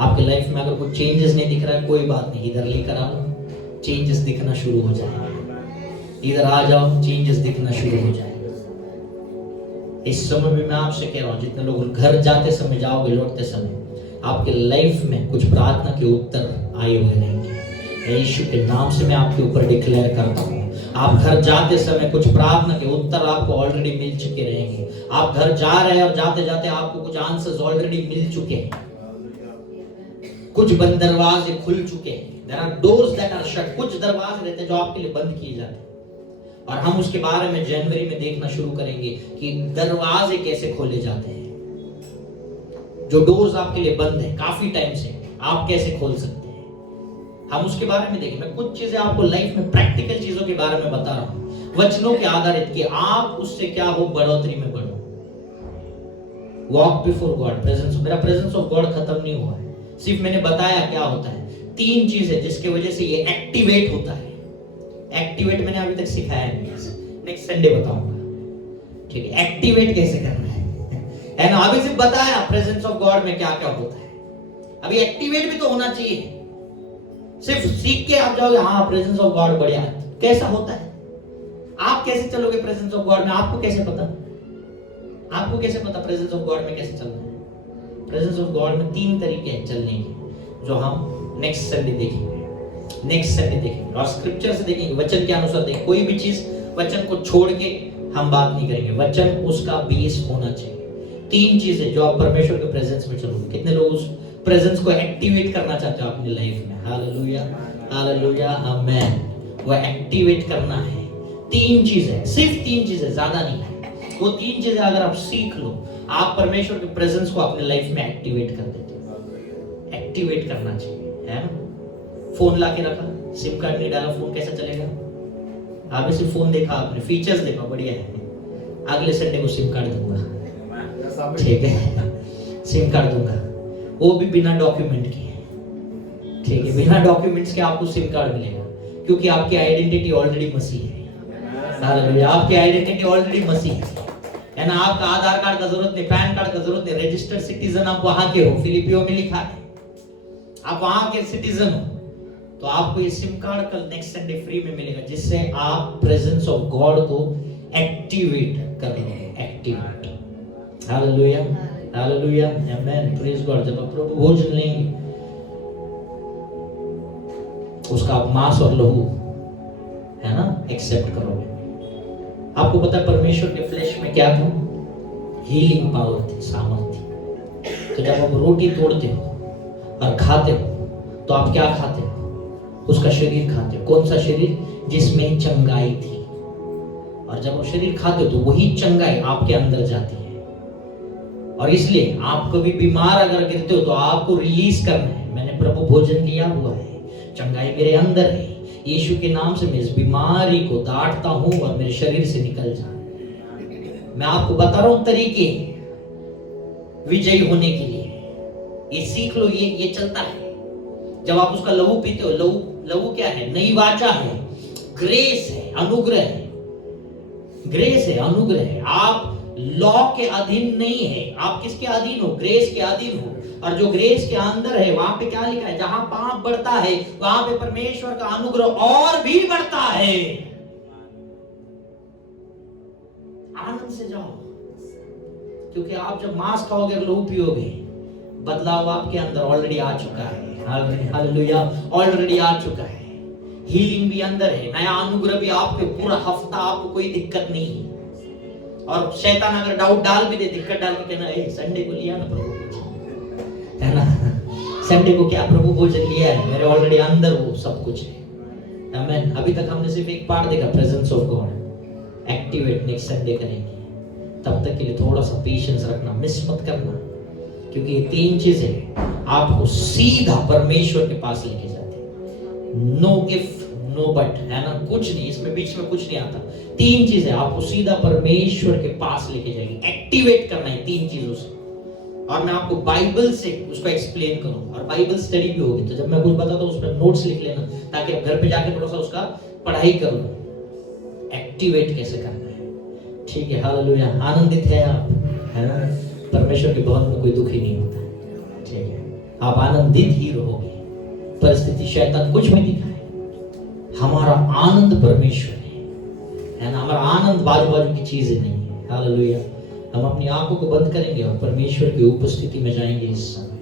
आपके लाइफ में अगर कोई चेंजेस नहीं दिख रहा है, कोई बात नहीं, इधर लेकर आओ, चेंजेस दिखना शुरू हो जाएगा। इधर आ जाओ, चेंजेस दिखना शुरू हो जाएगा। इस समय में मैं आपसे कह रहा हूँ, जितने लोग घर जाते समय, जाओगे, लौटते समय, आपके लाइफ में कुछ प्रार्थना के उत्तर आए हुए रहेंगे। यीशु के नाम से मैं आपके ऊपर डिक्लेयर करता हूँ, आप घर जाते समय कुछ प्रार्थना के उत्तर आपको ऑलरेडी मिल चुके रहेंगे। आप घर जा रहे हैं और जाते जाते आपको कुछ आंसर्स ऑलरेडी मिल चुके हैं। कुछ बंद दरवाजे खुल चुके हैं। There are doors that are shut। कुछ दरवाजे रहते हैं जो आपके लिए बंद किए जाते हैं, और हम उसके बारे में जनवरी में देखना शुरू करेंगे कि दरवाजे कैसे खोले जाते हैं। जो डोर्स आपके लिए बंद है काफी टाइम से, आप कैसे खोल सकते हैं, हम उसके बारे में देखेंगे। मैं कुछ चीजें आपको लाइफ में प्रैक्टिकल चीजों के बारे में बता रहा हूँ, वचनों के आधारित, कि आप उससे क्या हो, बढ़ोतरी में बढ़ो। Walk before God presence. मेरा प्रेजेंस ऑफ गॉड खत्म नहीं हुआ है, सिर्फ मैंने बताया क्या होता है। 3 चीजें जिसके वजह से ये एक्टिवेट होता है। एक्टिवेट मैंने अभी तक सिखाया नहीं, नेक्स्ट संडे बताऊंगा, ठीक है? एक्टिवेट कैसे करना है ना? अभी सिर्फ बताया प्रेजेंस ऑफ गॉड में क्या क्या होता है। अभी एक्टिवेट भी तो होना चाहिए। सिर्फ सीख के आप जाओगे, हाँ प्रेजेंस ऑफ गॉड बढ़िया, कैसा होता है? आप कैसे चलोगे प्रेजेंस ऑफ गॉड में? आपको कैसे पता? आपको कैसे पता प्रेजेंस ऑफ गॉड में कैसे चलना है? प्रेजेंस ऑफ गॉड में 3 तरीके हैं चलने के, जो हम नेक्स्ट संडे देखेंगे और स्क्रिप्चर से देखेंगे, वचन के अनुसार देखेंगे। कोई भी चीज वचन को छोड़ के हम बात नहीं करेंगे, वचन उसका बेस होना चाहिए। 3 चीजें जो आप परमेश्वर के प्रेजेंस में चलोगे। कितने लोग उस प्रेजेंस को एक्टिवेट करना चाहते हो अपनी लाइफ में? हालेलुया, हालेलुया, आमेन। वो एक्टिवेट करना है। 3 चीजें, सिर्फ 3 चीजें, ज्यादा नहीं है। वो 3 चीजें अगर आप सीख लो, आप परमेश्वर के प्रेजेंस को अपने लाइफ में एक्टिवेट कर देते हो। एक्टिवेट करना चाहिए, है ना? फोन लाके रखा, सिम कार्ड नहीं डाला, फोन कैसा चलेगा? आप सिर्फ फोन देखा, आपने फीचर्स देखा, बढ़िया है, अगले संडे को सिम कार्ड दूंगा, ठीक है? सिम कार्ड दूंगा, वो भी बिना डॉक्यूमेंट के, ठीक है? बिना डॉक्यूमेंट्स के आपको सिम कार्ड मिलेगा, क्योंकि आपकी आइडेंटिटी ऑलरेडी मसीह है। हालेलुया, आपकी आइडेंटिटी ऑलरेडी मसीह है ना? आपका आधार कार्ड का जरूरत नहीं, पैन कार्ड का जरूरत नहीं, रजिस्टर्ड सिटीजन आप वहां के हो, फिलिपियो में लिखा है, आप वहां के सिटीजन हो। तो आपको ये सिम कार्ड कल नेक्स्ट संडे फ्री में मिलेगा, जिससे आप प्रेजेंस ऑफ गॉड को एक्टिवेट कर लो। एक्टिवेट, हालेलुया, हालेलुया, आमेन, प्रेज गॉड। जब आप प्रभु भोजन लेंगे, उसका आप मांस और लहू, है ना, एक्सेप्ट करोगे। आपको पता है परमेश्वर के फ्लेश में क्या था? हीलिंग पावर थी, सामर्थ्य। तो जब आप रोटी तोड़ते हो और खाते हो, तो आप क्या खाते हो? उसका शरीर खाते हो। कौन सा शरीर? जिसमें चंगाई थी। और जब आप शरीर खाते हो तो वही चंगाई आपके अंदर जाती है। और इसलिए आप कभी बीमार अगर गिरते हो तो आपको रिलीज करना है। मैंने प्रभु भोजन लिया हुआ है, चंगाई मेरे अंदर है, यीशु के नाम से मैं इस बीमारी को दाटता हूं और मेरे शरीर से निकल जा। मैं आपको बता रहा हूं तरीके विजयी होने के लिए, ये सीख लो। ये चलता है। जब आप उसका लहू पीते हो, लहू क्या है? नई वाचा है, ग्रेस है, अनुग्रह है। ग्रेस है, अनुग्रह है। आप लॉ के अधीन नहीं है, आप किसके अधीन हो? ग्रेस के अधीन हो। और जो ग्रेस के अंदर है, वहां पे क्या लिखा है? जहां पाप बढ़ता है, वहां पे परमेश्वर का अनुग्रह और भी बढ़ता है। आनंद से जाओ, क्योंकि आप जब मांस खाओगे, लहू पियोगे, बदलाव आपके अंदर ऑलरेडी आ चुका है। हालेलुया, ऑलरेडी आ चुका है। हीलिंग भी अंदर है, नया अनुग्रह भी आपके, पूरा हफ्ता आपको कोई दिक्कत नहीं है। और शैतान अगर डाउट डाल भी दे, दिक्कत डाल के कहना, ए संडे को लिया ना प्रभु, है ना, संडे को क्या प्रभु भोजन लिया है, मेरे ऑलरेडी अंदर वो सब कुछ है। आमीन। अभी तक हमने सिर्फ एक पार्ट देखा, presence of God. Activate next Sunday करेंगे। तब तक के लिए थोड़ा सा पेशेंस रखना, मिस मत करना, क्योंकि ये 3 चीजें आपको सीधा परमेश्वर के पास लेके जाती है। नो इफ नो बट, है ना, कुछ नहीं, इसमें बीच में कुछ नहीं आता। 3 चीजें आपको सीधा परमेश्वर के पास लेके जाएगी। एक्टिवेट करना है 3 चीजों से, और मैं आपको बाइबल से उसको एक्सप्लेन करूंगा, और बाइबल स्टडी भी होगी। तो जब मैं कुछ बताता हूं, उसमें नोट्स लिख लेना, ताकि आप घर पे जाके थोड़ा सा उसका पढ़ाई कर लो, एक्टिवेट कैसे करना है। ठीक है, हालेलुया। आनंदित है आप, है ना, परमेश्वर के भवन में कोई दुखी नहीं होता। ठीक है, आप आनंदित ही रहोगे। परिस्थिति शैतान कुछ भी दिखाए, हमारा आनंद परमेश्वर है ना। हमारा आनंद बाजू बाजू की चीजें नहीं है। हालेलुया। हम अपनी आंखों को बंद करेंगे और परमेश्वर की उपस्थिति में जाएंगे इस समय।